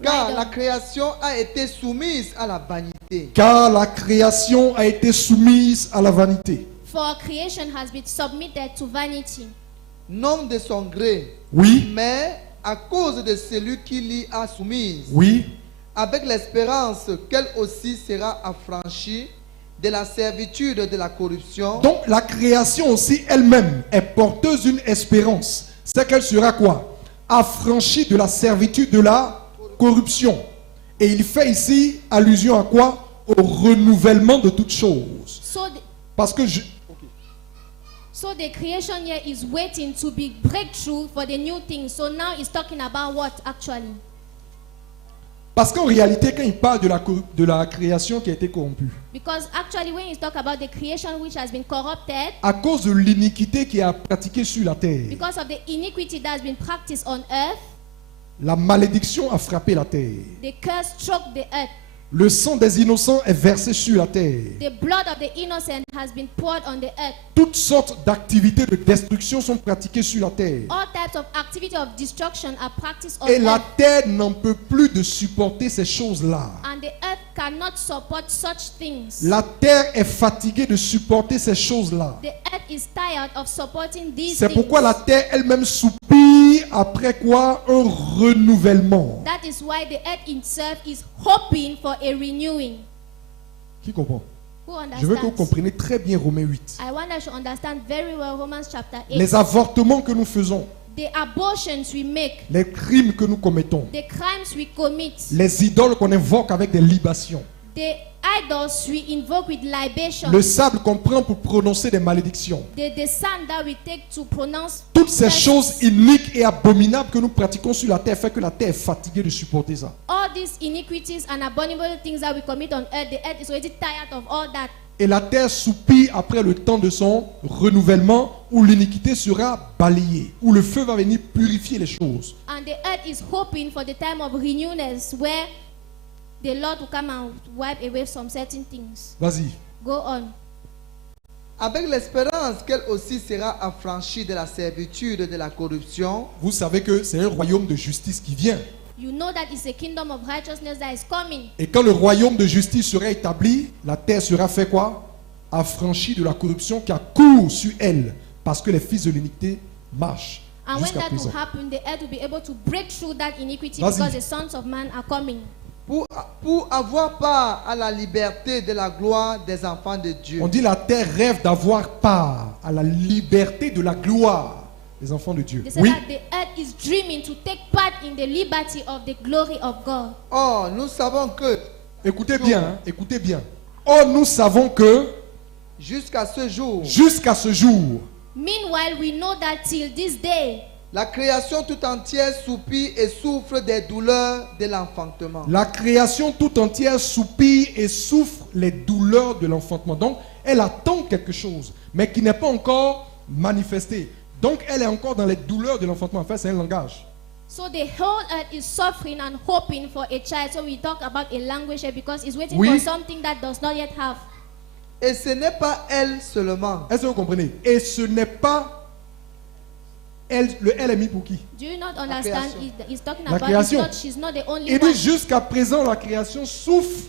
Car Right la on. création a été soumise à la vanité. Car la création a été soumise à la vanité. For creation has been submitted to vanity, Non de son gré, Oui. mais à cause de celui qui l'y a soumise. Oui. Avec l'espérance qu'elle aussi sera affranchie de la servitude de la corruption. Donc la création aussi elle-même est porteuse d'une espérance. C'est qu'elle sera quoi? Affranchie de la servitude de la corruption. Et il fait ici allusion à quoi? Au renouvellement de toutes choses. Parce que So the creation here is waiting to be breakthrough for the new thing. So now it's talking about what actually? parce qu'en réalité, quand il parle de la création qui a été corrompue, Because actually when you talk about the creation which has been corrupted, à cause de l'iniquité qui a pratiquée sur la terre, because of the iniquity that has been practiced on earth, la malédiction a frappé la terre. the curse struck the earth. Le sang des innocents est versé sur la terre. The blood of the innocent has been poured on the earth. Toutes sortes d'activités de destruction sont pratiquées sur la terre. All types of activity of destruction are practiced on Et la earth. terre n'en peut plus de supporter ces choses-là. And the earth cannot support such things. La terre est fatiguée de supporter ces choses-là. The earth is tired of supporting these C'est things. pourquoi la terre elle-même soupire après quoi? Un renouvellement. That is why the earth itself is hoping for a renewing. Qui comprend? Who Je veux que vous understands? compreniez très bien Romains 8. I want us to understand very well Romans chapter 8. Les avortements que nous faisons, The abortions we make, les crimes que nous commettons, the crimes we commit, les idoles qu'on invoque avec des libations, the idols we invoke with libation, le sable qu'on prend pour prononcer des malédictions. the sand that we take to pronounce Toutes ces curses. choses iniques et abominables que nous pratiquons sur la terre fait que la terre est fatiguée de supporter ça. All these iniquities and abominable things that we commit on earth, the earth is already tired of all that. Et la terre soupire après le temps de son renouvellement où l'iniquité sera balayée, où le feu va venir purifier les choses. And the earth is hoping for the time of renewness where the Lord will come and wipe away some certain things. Vas-y. Go on. Avec l'espérance qu'elle aussi sera affranchie de la servitude de la corruption. Vous savez que c'est un royaume de justice qui vient. You know that it's a kingdom of righteousness that is coming. Et quand le royaume de justice sera établi, la terre sera fait quoi? Affranchie de la corruption qui a cours sur elle, parce que les fils de l'iniquité marchent And when jusqu'à that will présent. happen, the earth will be able to break through that iniquity Vas-y. because the sons of man are coming. Pour avoir part à la liberté de la gloire des enfants de Dieu. On dit la terre rêve d'avoir part à la liberté de la gloire des enfants de Dieu. They say Oui, that the earth is dreaming to take part in the liberty of the glory of God. Or, nous savons que écoutez bien, hein, écoutez bien. Or, nous savons que jusqu'à ce jour, jusqu'à ce jour, Meanwhile, we know that till this day, La création tout entière soupire et souffre des douleurs de l'enfantement. La création tout entière soupire et souffre les douleurs de l'enfantement. Donc, elle attend quelque chose, mais qui n'est pas encore manifesté. Donc, elle est encore dans les douleurs de l'enfantement. En fait, c'est un langage. So the whole earth is suffering and hoping for a child. So we talk about a language here because it's waiting Oui. for something that does not yet have. Et ce n'est pas elle seulement. Est-ce que vous comprenez? Et ce n'est pas elle, le elle est mis pour qui? Do you not understand? création. He's talking La about création. she's not the only Il one. dit jusqu'à présent, la création souffre,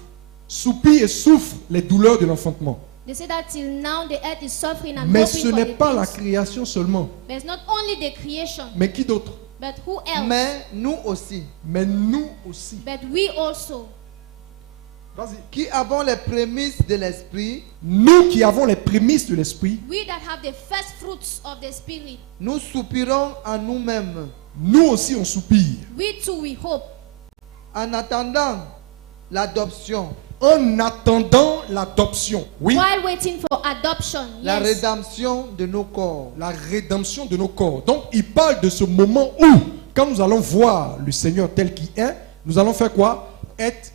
soupire et souffre les douleurs de l'enfantement. They say that till now the earth is suffering and Mais hoping ce for n'est the pas la things. création seulement. But it's not only the creation, Mais qui d'autre? but who else? Mais nous aussi, Mais nous aussi. But we also. Vas-y. qui avons les prémices de l'esprit, Nous qui avons les prémices de l'esprit, We that have the first fruits of the Spirit, nous soupirons en nous-mêmes nous aussi on soupire. we too we hope. en attendant l'adoption, En attendant l'adoption. Oui. While waiting for adoption. la Yes. rédemption de nos corps. La rédemption de nos corps. Donc il parle de ce moment où, quand nous allons voir le Seigneur tel qu'il est, nous allons faire quoi? Être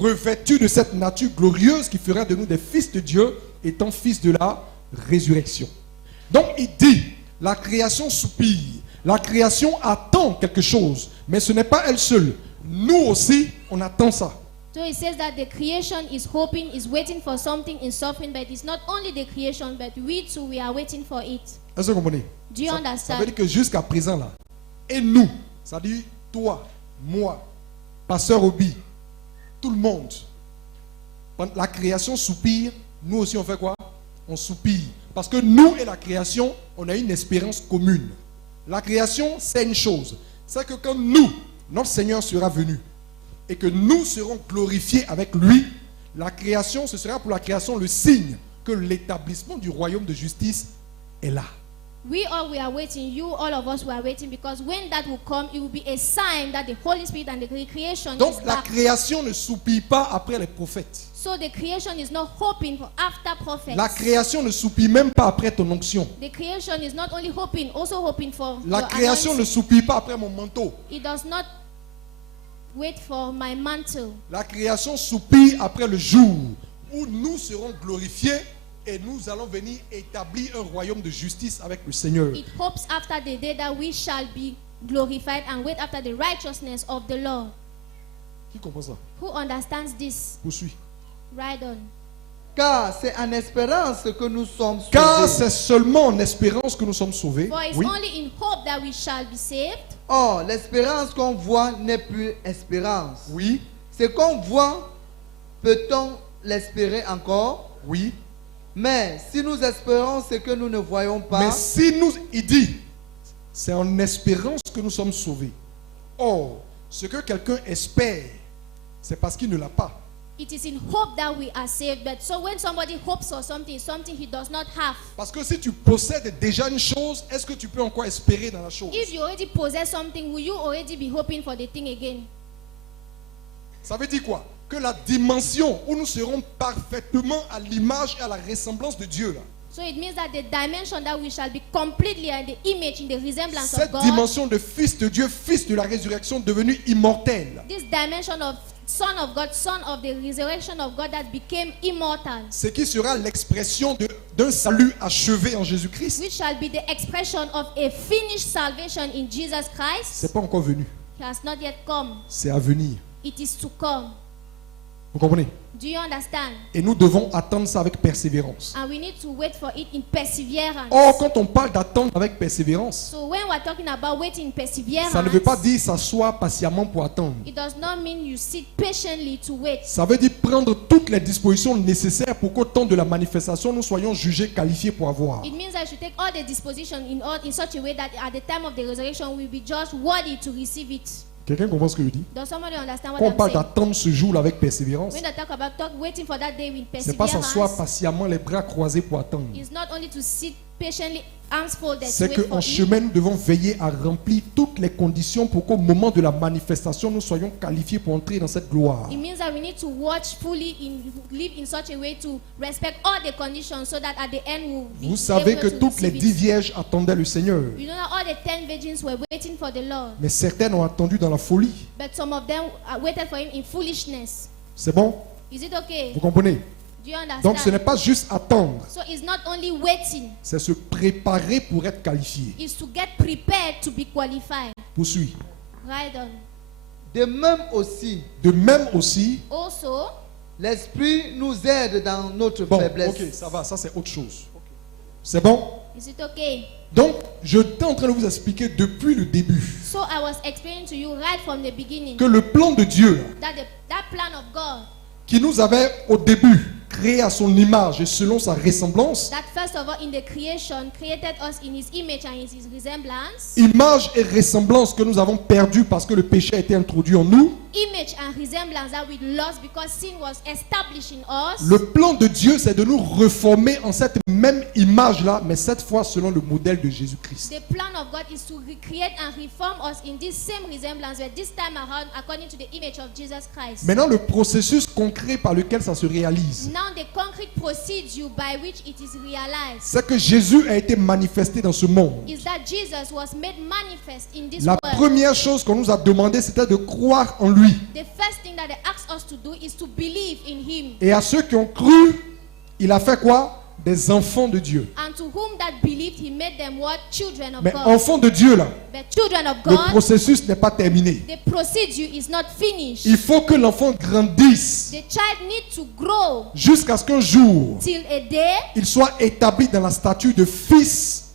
revêtus de cette nature glorieuse qui fera de nous des fils de Dieu, étant fils de la résurrection. Donc il dit, la création soupire, la création attend quelque chose, mais ce n'est pas elle seule. Nous aussi, on attend ça. So it says that the creation is hoping, is waiting for something in suffering, but it's not only the creation, but we too, we are waiting for it. Est-ce que vous comprenez? Do you Ça understand? veut dire que jusqu'à présent là, et nous, ça dit toi, moi, pasteur Obi, tout le monde, quand la création soupire, nous aussi on fait quoi? On soupire. Parce que nous et la création, on a une espérance commune. La création, c'est une chose. C'est que quand nous, notre Seigneur sera venu, et que nous serons glorifiés avec lui, la création, ce sera pour la création le signe que l'établissement du royaume de justice est là. We all we are waiting, you all of us we are waiting, because when that will come, it will be a sign that the Holy Spirit and the creation Donc is la back. création ne soupire pas après les prophètes. So the creation is not hoping for after prophets. La création ne soupire même pas après ton onction. The creation is not only hoping, also hoping for La your création ne anointing. soupire pas après mon manteau. It does not wait for my mantle. La création soupire après le jour où nous serons glorifiés et nous allons venir établir un royaume de justice avec le Seigneur. It hopes after the day that we shall be glorified and wait after the righteousness of the Lord. Qui comprend ça? Who understands this? Poursuis. Right on. Car c'est en espérance que nous sommes Car sauvés. c'est seulement en espérance que nous sommes sauvés. For it's Oui. only in hope that we shall be saved. Or, l'espérance qu'on voit n'est plus espérance. Oui. Ce qu'on voit, peut-on l'espérer encore? Oui. Mais si nous espérons ce que nous ne voyons pas, Mais si nous, il dit, c'est en espérance que nous sommes sauvés. Or, ce que quelqu'un espère, c'est parce qu'il ne l'a pas. It is in hope that we are saved. But so when somebody hopes for something, it's something he does not have. Parce que si tu possèdes déjà une chose, est-ce que tu peux encore espérer dans la chose? If you already possess something, will you already be hoping for the thing again? Ça veut dire quoi? Que la dimension où nous serons parfaitement à l'image et à la ressemblance de Dieu, là, So it means that the dimension that we shall be completely in the image, in the resemblance of cette God, dimension de fils de Dieu, fils de la résurrection, devenu immortel, this dimension of Son of God, Son of the resurrection of God that became immortal, ce qui sera l'expression d'un salut achevé en Jésus-Christ, which shall be the expression of a finished salvation in Jesus Christ, c'est pas encore venu, he has not yet come. c'est à venir. It is to come. Vous comprenez? Do you understand? Et nous devons attendre ça avec persévérance. And we need to wait for it in perseverance. Or, quand on parle d'attendre avec persévérance, So when we're talking about waiting in perseverance, ça ne veut pas dire s'asseoir patiemment pour attendre. it does not mean you sit patiently to wait. Ça veut dire prendre toutes les dispositions nécessaires pour qu'au temps de la manifestation, nous soyons jugés qualifiés pour avoir. It means I should take all the disposition in such a way that at the time of the resurrection we'll be just worthy to receive it. Quelqu'un comprend ce que je dis? Does somebody understand what Quand on I'm parle saying? d'attendre ce jour-là avec persévérance, When I talk about waiting for that day with c'est pas s'asseoir perseverance, patiemment les bras croisés pour attendre. it's not only to sit patiently arms folded to c'est wait for qu'en him. chemin, nous devons veiller à remplir toutes les conditions pour qu'au moment de la manifestation, nous soyons qualifiés pour entrer dans cette gloire. It means that we need to watch fully, live in such a way to respect all the conditions so that at the end we'll be Vous savez able que to toutes les receive 10 it. vierges attendaient le Seigneur. You know that all the 10 virgins were waiting for the Lord, Mais certaines ont attendu dans la folie. but some of them waited for him in foolishness. C'est bon? Is it okay? Vous comprenez? Do you understand? Donc ce n'est pas juste attendre, So it's not only waiting, c'est se préparer pour être qualifié. it's to get prepared to be qualified. Poursuis. Right on. De même aussi, De même aussi, Also, l'Esprit nous aide dans notre bon, faiblesse. ok, ça va, ça c'est autre chose. C'est bon? is it okay? Donc, je suis en train de vous expliquer depuis le début So I was explaining to you right from the beginning que le plan de Dieu that that plan of God, qui nous avait au début créé à son image et selon sa ressemblance, that first of all in the creation created us in his image and in his resemblance, image et ressemblance que nous avons perdu parce que le péché a été introduit en nous, image and resemblance that we lost because sin was established in us. le plan de Dieu c'est de nous reformer en cette même image-là, mais cette fois selon le modèle de Jésus-Christ. The plan of God is to recreate and reform us in this same resemblance, but this time around according to the image of Jesus Christ. Maintenant, le processus concret par lequel ça se réalise, Now the concrete procedure by which it is realized c'est que Jésus a été manifesté dans ce monde. is that Jesus was made manifest in this La world. première chose qu'on nous a demandé, c'était de croire en lui. The first thing that they asked us to do is to believe in him. Et à ceux qui ont cru, il a fait quoi? Des enfants de Dieu. And to whom that believed, he made them what? Children of Mais God. enfants de Dieu, là, But children of le God, processus n'est pas terminé. the procedure is not finished. Il faut que l'enfant grandisse The child needs to grow jusqu'à ce qu'un jour, till a day il soit établi dans la statue de fils.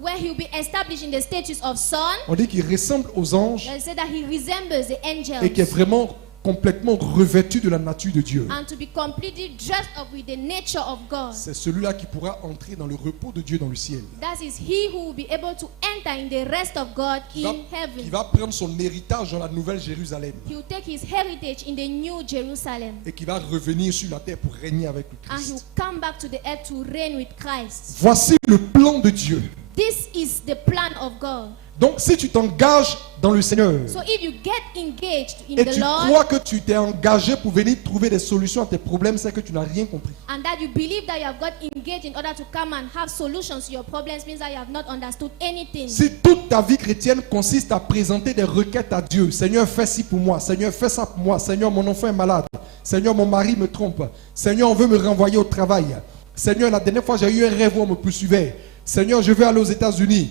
where he will be established in the status of son. On dit qu'il ressemble aux anges They say that he resembles the angels. et qu'il est vraiment complètement revêtu de la nature de Dieu. And to be completely dressed up with the nature of God. C'est celui-là qui pourra entrer dans le repos de Dieu dans le ciel. That is he who will be able to enter in the rest of God Qui in heaven. va prendre son héritage dans la nouvelle Jérusalem He will take his heritage in the new Jerusalem. et qui va revenir sur la terre pour régner avec le And he will Christ. come back to the earth to reign with Christ. Voici le plan de Dieu. This is the plan of God. Donc si tu t'engages dans le Seigneur So if you get engaged in et the tu Lord crois que tu t'es engagé pour venir trouver des solutions à tes problèmes, c'est que tu n'as rien compris. and that you believe that you have got engaged in order to come and have solutions to your problems means that you have not understood anything. Si toute ta vie chrétienne consiste à présenter des requêtes à Dieu, Seigneur fais ci pour moi, Seigneur fais ça pour moi, Seigneur mon enfant est malade, Seigneur mon mari me trompe, Seigneur on veut me renvoyer au travail, Seigneur la dernière fois j'ai eu un rêve où on me poursuivait, Seigneur je veux aller aux États-Unis,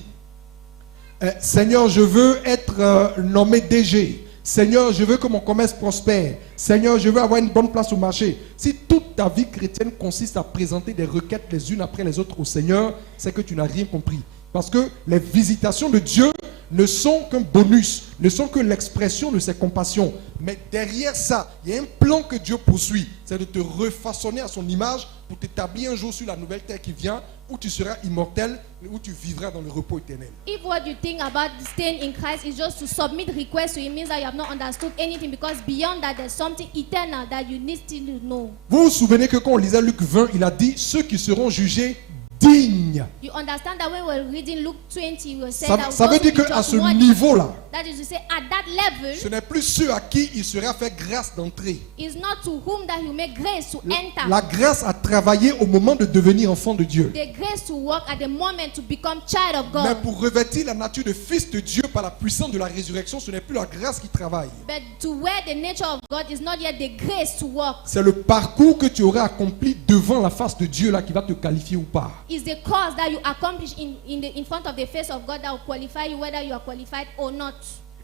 Seigneur je veux être nommé DG, Seigneur je veux que mon commerce prospère, Seigneur je veux avoir une bonne place au marché. Si toute ta vie chrétienne consiste à présenter des requêtes les unes après les autres au Seigneur, c'est que tu n'as rien compris. Parce que les visitations de Dieu ne sont qu'un bonus, ne sont que l'expression de ses compassions. Mais derrière ça, il y a un plan que Dieu poursuit. C'est de te refaçonner à son image pour t'établir un jour sur la nouvelle terre qui vient, où tu seras immortel, où tu vivras dans le repos éternel. If what you think about staying in Christ is just to submit requests to him means that you have not understood anything, because beyond that there's something eternal that you need to know. Vous vous souvenez que quand on lisait Luc 20, il a dit ceux qui seront jugés dignes. You understand that when we're reading Luke 20, we said Ça, that ça veut those dire who be qu'à just ce worthy, niveau-là, that is to say, at that level, ce n'est plus ceux à qui il sera fait grâce d'entrer. is not to whom that you make grace to enter. La grâce à travailler au moment de devenir enfant de Dieu. The grace to work at the moment to become child of Mais God. pour revêtir la nature de fils de Dieu par la puissance de la résurrection, ce n'est plus la grâce qui travaille. But to wear the nature of God is not yet the grace to work. C'est le parcours que tu auras accompli devant la face de Dieu là qui va te qualifier ou pas. It's the cause that you accomplish in front of the face of God that will qualify you, whether you are qualified or not.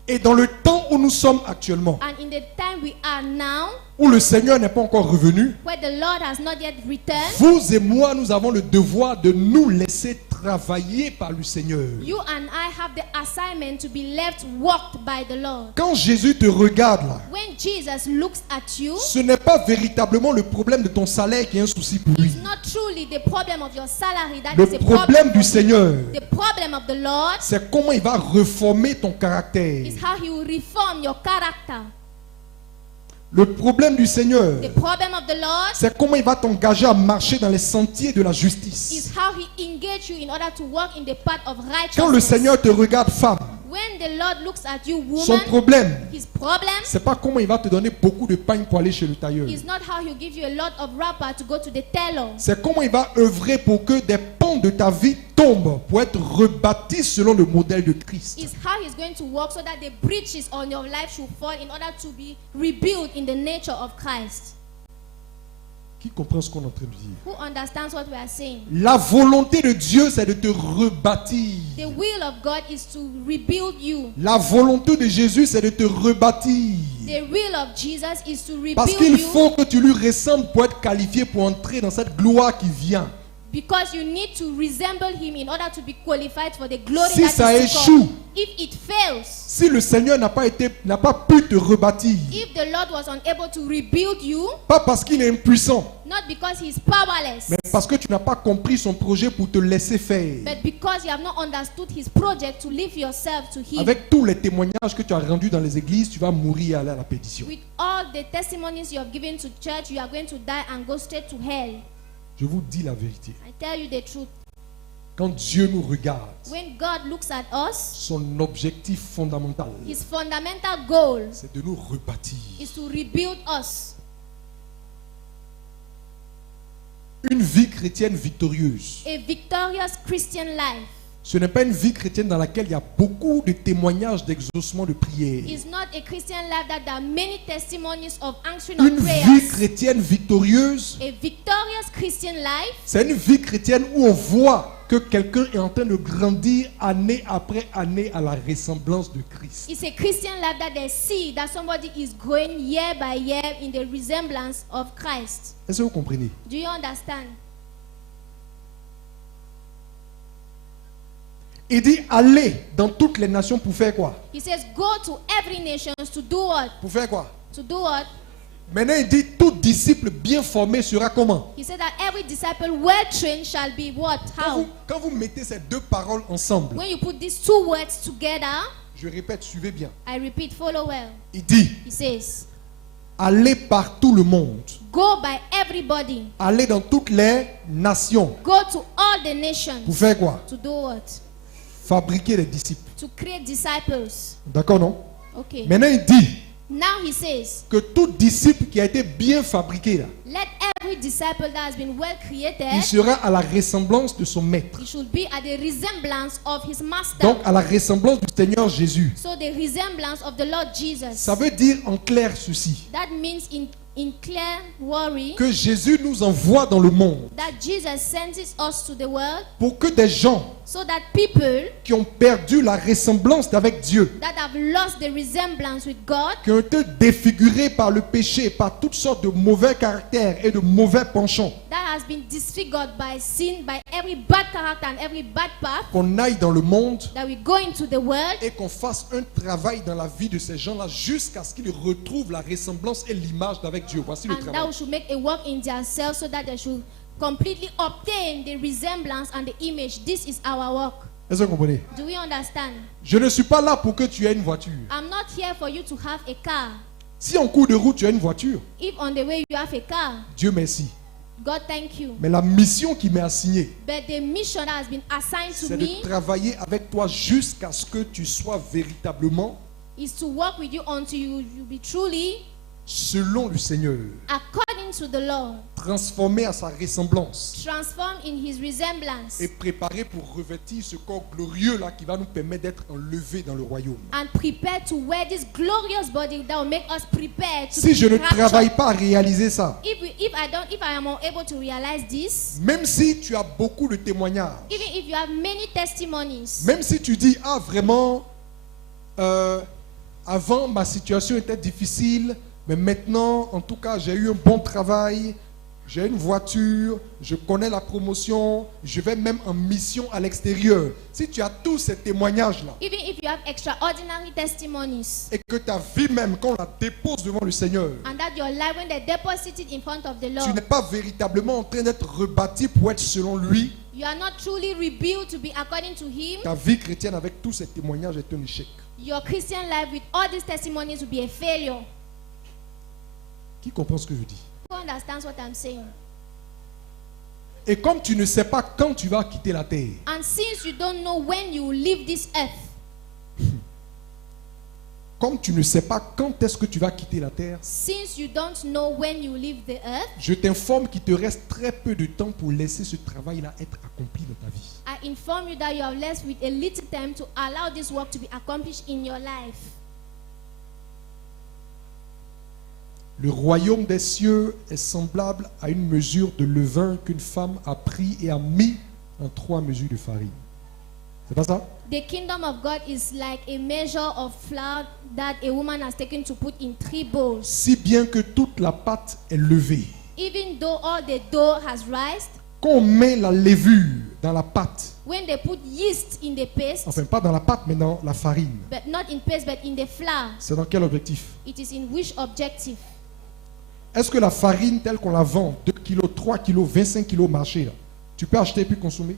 Et dans le temps où nous sommes actuellement, And in the time we are now, où le Seigneur n'est pas encore revenu, where the Lord has not yet returned, vous et moi, nous avons le devoir de nous laisser travailler par le Seigneur. you and I have the assignment to be left walked by the Lord. Quand Jésus te regarde là, When Jesus looks at you, ce n'est pas véritablement le problème de ton salaire qui est un souci pour lui. it's not truly the problem of your salary that Le is a problème du for Seigneur, you. The problem of the Lord c'est comment il va reformer ton caractère. is how he will reform your character. Le problème du Seigneur, The problem of the Lord c'est comment il va t'engager à marcher dans les sentiers de la justice. is how he engage you in order to walk in the path of Quand le righteousness. Seigneur te regarde, femme, When the Lord looks at you, son woman, problème, his problem c'est pas comment il va te donner beaucoup de pain pour aller chez le tailleur. is not how he'll give you a lot of wrapper to go to the tailor. C'est comment il va œuvrer pour que des pans de ta vie tombent pour être rebâtis selon le modèle de Christ. Is how he's going to work so that the breaches on your life should fall in order to be rebuilt in the nature of Christ. Qui comprend ce qu'on est en train de dire? Who understands what we are saying? La volonté de Dieu, c'est de te rebâtir. The will of God is to rebuild you. La volonté de Jésus, c'est de te rebâtir. The will of Jesus is to Parce rebuild qu'il you faut que tu lui ressembles pour être qualifié pour entrer dans cette gloire qui vient. because you need to resemble him in order to be qualified for the glory Si that ça is to échoue, come. If it fails, si le Seigneur n'a pas pu te rebâtir, if the Lord was unable to rebuild you, pas parce qu'il est impuissant, not because he's powerless, mais parce que tu n'as pas compris son projet pour te laisser faire. but because you have not understood his project to leave yourself to him. Avec tous les témoignages que tu as rendus dans les églises, tu vas mourir et aller à la perdition. With all the testimonies you have given to church, you are going to die and go straight to hell. Je vous dis la vérité. I tell you the truth. Quand Dieu nous regarde, When God looks at us, son objectif fondamental, his fundamental goal c'est de nous rebâtir. is to rebuild us. Une vie chrétienne victorieuse. A victorious Christian life Ce n'est pas une vie chrétienne dans laquelle il y a beaucoup de témoignages d'exaucement de prière. is not a Christian life that there are many testimonies of answering Une of vie prayers. chrétienne victorieuse, A victorious Christian life c'est une vie chrétienne où on voit que quelqu'un est en train de grandir année après année à la ressemblance de Christ. is a Christian life that they see that somebody is growing year by year in the resemblance of Christ. Est-ce que vous comprenez? Do you understand? Il dit allez dans toutes les nations pour faire quoi? He says, go to every nation to do what? Pour faire quoi? To do what? Maintenant il dit tout disciple bien formé sera comment? He said that every disciple well trained shall be what? How? Quand vous mettez ces deux paroles ensemble, When you put these two words together, je répète, suivez bien. I repeat, follow well. Il dit He says, allez par tout le monde, go by everybody, allez dans toutes les nations. go to all the Pour nations. faire quoi? To do what? Fabriquer des disciples. To create disciples. D'accord, non? Okay. Maintenant il dit Now he says, que tout disciple qui a été bien fabriqué là, let every disciple that has been well il created, sera à la ressemblance de son maître. he should be at the resemblance of his master. Donc à la ressemblance du Seigneur Jésus. So the resemblance of the Lord Jesus. Ça veut dire en clair ceci, That means in clear worry que Jésus nous envoie dans le monde that Jesus sends us to the world pour que des gens so that people qui ont perdu la ressemblance avec Dieu, that have lost the resemblance with God, qui ont été défigurés par le péché, par toutes sortes de mauvais caractères et de mauvais penchants, that has been disfigured by sin, by every bad character and every bad path, qu'on aille dans le monde that we go into the world et qu'on fasse un travail dans la vie de ces gens-là jusqu'à ce qu'ils retrouvent la ressemblance et l'image d'avec Dieu. Voici le and that travail. we should make a work in themselves so that they should completely obtain the resemblance and the image. This is our work. Est-ce que vous comprenez? Do we understand? Je ne suis pas là pour que tu aies une voiture. I'm not here for you to have a car. Si en cours de route tu as une voiture, If on the way you have a car, Dieu merci. God thank you. Mais la mission qui m'est assignée, But the mission that has been assigned to c'est de me travailler avec toi jusqu'à ce que tu sois véritablement is to work with you until you be truly selon le Seigneur, according to the Lord, transformé à sa ressemblance transformed in his resemblance, et préparé pour revêtir ce corps glorieux là qui va nous permettre d'être enlevés dans le royaume. and prepared to wear this glorious body that will make us prepared to Si je be ne raptured. travaille pas à réaliser ça, If I am unable to realize this, même si tu as beaucoup de témoignages, even if you have many testimonies, même si tu dis ah vraiment avant ma situation était difficile, mais maintenant en tout cas j'ai eu un bon travail, j'ai une voiture, je connais la promotion, je vais même en mission à l'extérieur. Si tu as tous ces témoignages là even if you have extraordinary testimonies, et que ta vie même quand on la dépose devant le Seigneur, and that your life, when they deposit it in front of the tu Lord, n'es pas véritablement en train d'être rebâti pour être selon lui, you are not truly rebuilt to be according to him, ta vie chrétienne avec tous ces témoignages est un échec. your Christian life with all these testimonies will be a failure. Qui comprend ce que je dis? Who understands what I'm saying? Et comme tu ne sais pas quand tu vas quitter la terre, And since you don't know when you will leave this earth, comme tu ne sais pas quand est-ce que tu vas quitter la terre, since you don't know when you will leave the earth, je t'informe qu'il te reste très peu de temps pour laisser ce travail-là être accompli dans ta vie. I inform you that you have left with a little time to allow this work to be accomplished in your life. Le royaume des cieux est semblable à une mesure de levain qu'une femme a pris et a mis en 3 mesures de farine. C'est pas ça? The kingdom of God is like a measure of flour that a woman has taken to put in 3 bowls. Si bien que toute la pâte est levée. Even though all the dough has rised, Quand on met la levure dans la pâte, when they put yeast in the paste, enfin pas dans la pâte mais dans la farine, but not in paste but in the flour, c'est dans quel objectif? it is in which objective? Est-ce que la farine telle qu'on la vend, 2 kilos, 3 kilos, 25 kilos marché, là, tu peux acheter puis consommer?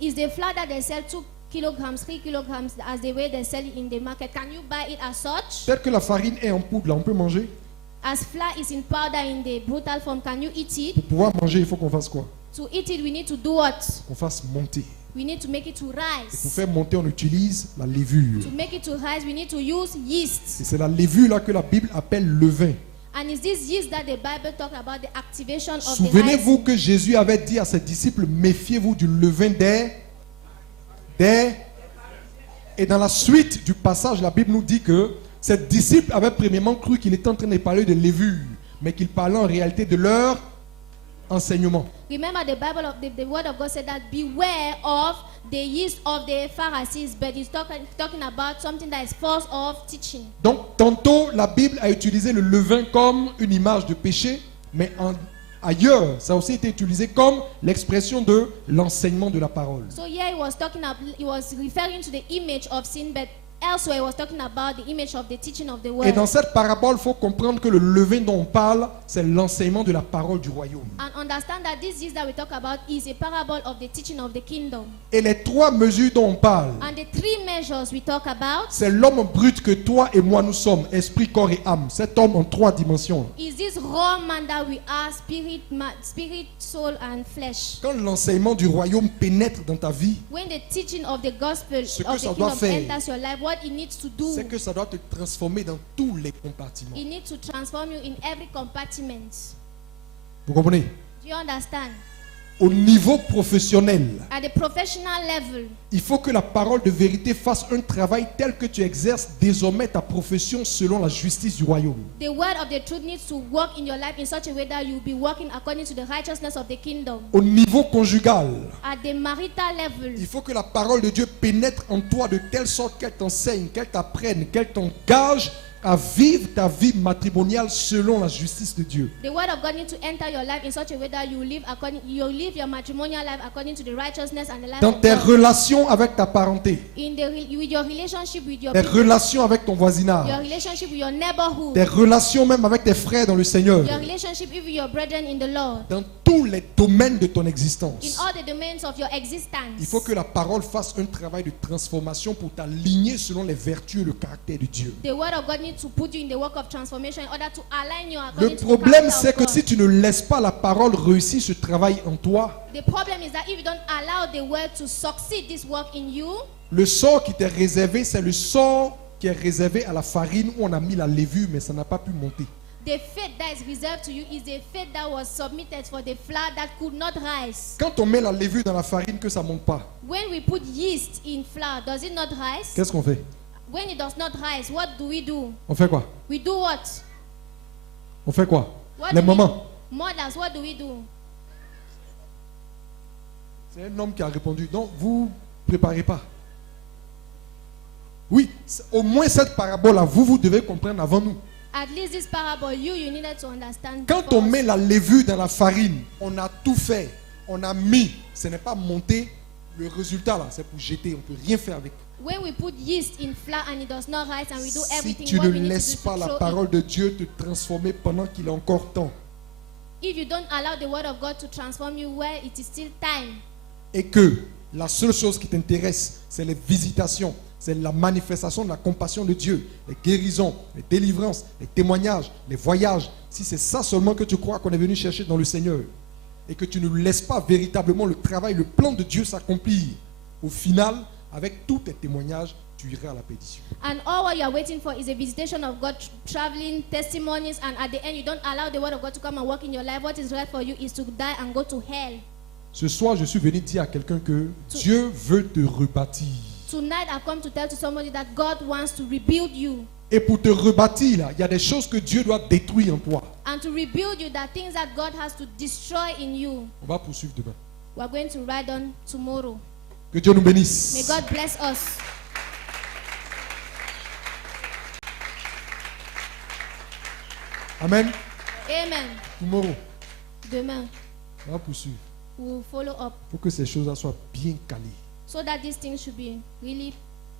Is the flour that they sell 2 kilograms, 3 kilograms as the way they sell it in the market? Can you buy it as such? Tel que la farine est en poudre, là, on peut manger? As flour is in powder in the brutal form, can you eat it? Pour pouvoir manger, il faut qu'on fasse quoi? To eat it, we need to do what? Qu'on fasse monter. We need to make it to Et pour rise. faire monter, on utilise la levure. To make it to rise, we need to use yeast. Et c'est la levure là que la Bible appelle levain. And it's this yeast that the Bible talks about, the activation of the Souvenez-vous rising. que Jésus avait dit à ses disciples, méfiez-vous du levain des... Et dans la suite du passage, la Bible nous dit que ses disciples avaient premièrement cru qu'il était en train de parler de levure, mais qu'il parlait en réalité de leur enseignement. Remember the Bible of the word of God said that beware of the yeast of the Pharisees, but it's talking about something that is false of teaching. Donc, tantôt, la Bible a utilisé le levain comme une image de péché, mais ailleurs, ça a aussi été utilisé comme l'expression de l'enseignement de la parole. So here he was referring to the image of sin, but elsewhere he was talking about the image of the teaching of the Et word. dans cette parabole, il faut comprendre que le levain dont on parle, c'est l'enseignement de la parole du royaume. And understand that this yeast that we talk about is a parable of the teaching of the kingdom. Et les 3 mesures dont on parle, And the 3 measures we talk about c'est l'homme brut que toi et moi nous sommes, esprit, corps et âme. Cet homme en 3 dimensions. is this raw man that we are, spirit, soul, and flesh. Quand l'enseignement du royaume pénètre dans ta vie, When the teaching of the gospel Ce que of the ça doit kingdom faire, enters your life, what it needs to do, c'est que ça doit te transformer dans tous les compartiments. it needs to transform you in every compartment. Vous comprenez? Do you understand? Au niveau professionnel, At the professional level, il faut que la parole de vérité fasse un travail tel que tu exerces désormais ta profession selon la justice du royaume. the word of the truth needs to work in your life in such a way that you'll be working according to the righteousness of the kingdom. Au niveau conjugal, At the marital level, il faut que la parole de Dieu pénètre en toi de telle sorte qu'elle t'enseigne, qu'elle t'apprenne, qu'elle t'engage à vivre ta vie matrimoniale selon la justice de Dieu. the word of God needs to enter your life in such a way that you live your matrimonial life according to the righteousness and the life Dans of tes God. relations avec ta parenté, With your relationship with your tes people, relations avec ton your voisinage, relationship with your neighborhood, tes relations même avec tes frères dans le Seigneur, your relationship with your brethren in the Lord, dans tous les domaines de ton in existence. all the domains of your existence. Il faut que la parole fasse un travail de transformation pour t'aligner selon les vertus et le caractère de Dieu. The word of God needs to put you in the work of transformation in order to align you Le according to the problème, character c'est of que God. si tu ne laisses pas la parole réussir ce travail en toi, The problem is that if you don't allow the word to succeed this work in you, le sort qui t'est réservé, c'est le sort qui est réservé à la farine où on a mis la levure, mais ça n'a pas pu monter. the faith that is reserved to you is the faith that was submitted for the flour that could not rise. Quand on met la levure dans la farine, que ça ne monte pas, When we put yeast in flour, does it not rise? qu'est-ce qu'on fait? When it does not rise, what do? On fait quoi? We do what? On fait quoi? What Les do mamans. Mothers, what do we do? C'est un homme qui a répondu, donc vous préparez pas. Oui, au moins cette parabole-là, vous devez comprendre avant nous. At least this parable, you needed to understand. Quand on first. met la levure dans la farine, on a tout fait, on a mis, ce n'est pas monté. Le résultat là, c'est pour jeter, on ne peut rien faire avec. When we put yeast in flour and it does not rise and we do Si everything, tu what ne we need to laisses do pas to la throw parole it. de Dieu te transformer pendant qu'il est encore temps, If you don't allow the word of God to transform you where it is still time, et que La seule chose qui t'intéresse, c'est les visitations, c'est la manifestation de la compassion de Dieu, les guérisons, les délivrances, les témoignages, les voyages. Si c'est ça seulement que tu crois qu'on est venu chercher dans le Seigneur et que tu ne laisses pas véritablement le travail, le plan de Dieu s'accomplir, au final, avec tous tes témoignages, tu iras à la perdition. And all what you are waiting for is a visitation of God, traveling, testimonies, and at the end you don't allow the word of God to come and work in your life. What is right for you is to die and go to hell. Ce soir, je suis venu dire à quelqu'un que Dieu veut te rebâtir. Tonight I've come to tell to somebody that God wants to rebuild you. Et pour te rebâtir, là, il y a des choses que Dieu doit détruire en toi. And to rebuild you, there are things that God has to destroy in you. On va poursuivre demain. We're going to ride on tomorrow. Que Dieu nous May bénisse. God bless us. Amen. Amen. Tomorrow, Demain, on va poursuivre. we'll follow up Il faut que ces choses-là soient bien calées. so that these things should be really,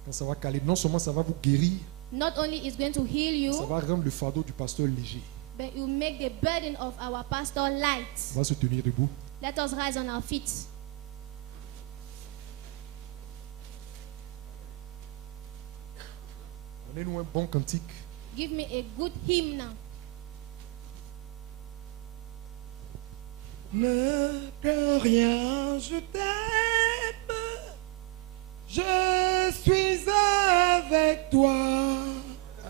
Quand ça va caler, non seulement ça va vous guérir, not only is going to heal ça you, va rendre le fardeau du pasteur léger. but it will make the burden of our pastor light. On va se tenir debout. Let us rise on our feet. Donnez-nous un bon cantique. Give me a good hymn now. Ne que rien, je t'aime. Je suis avec toi.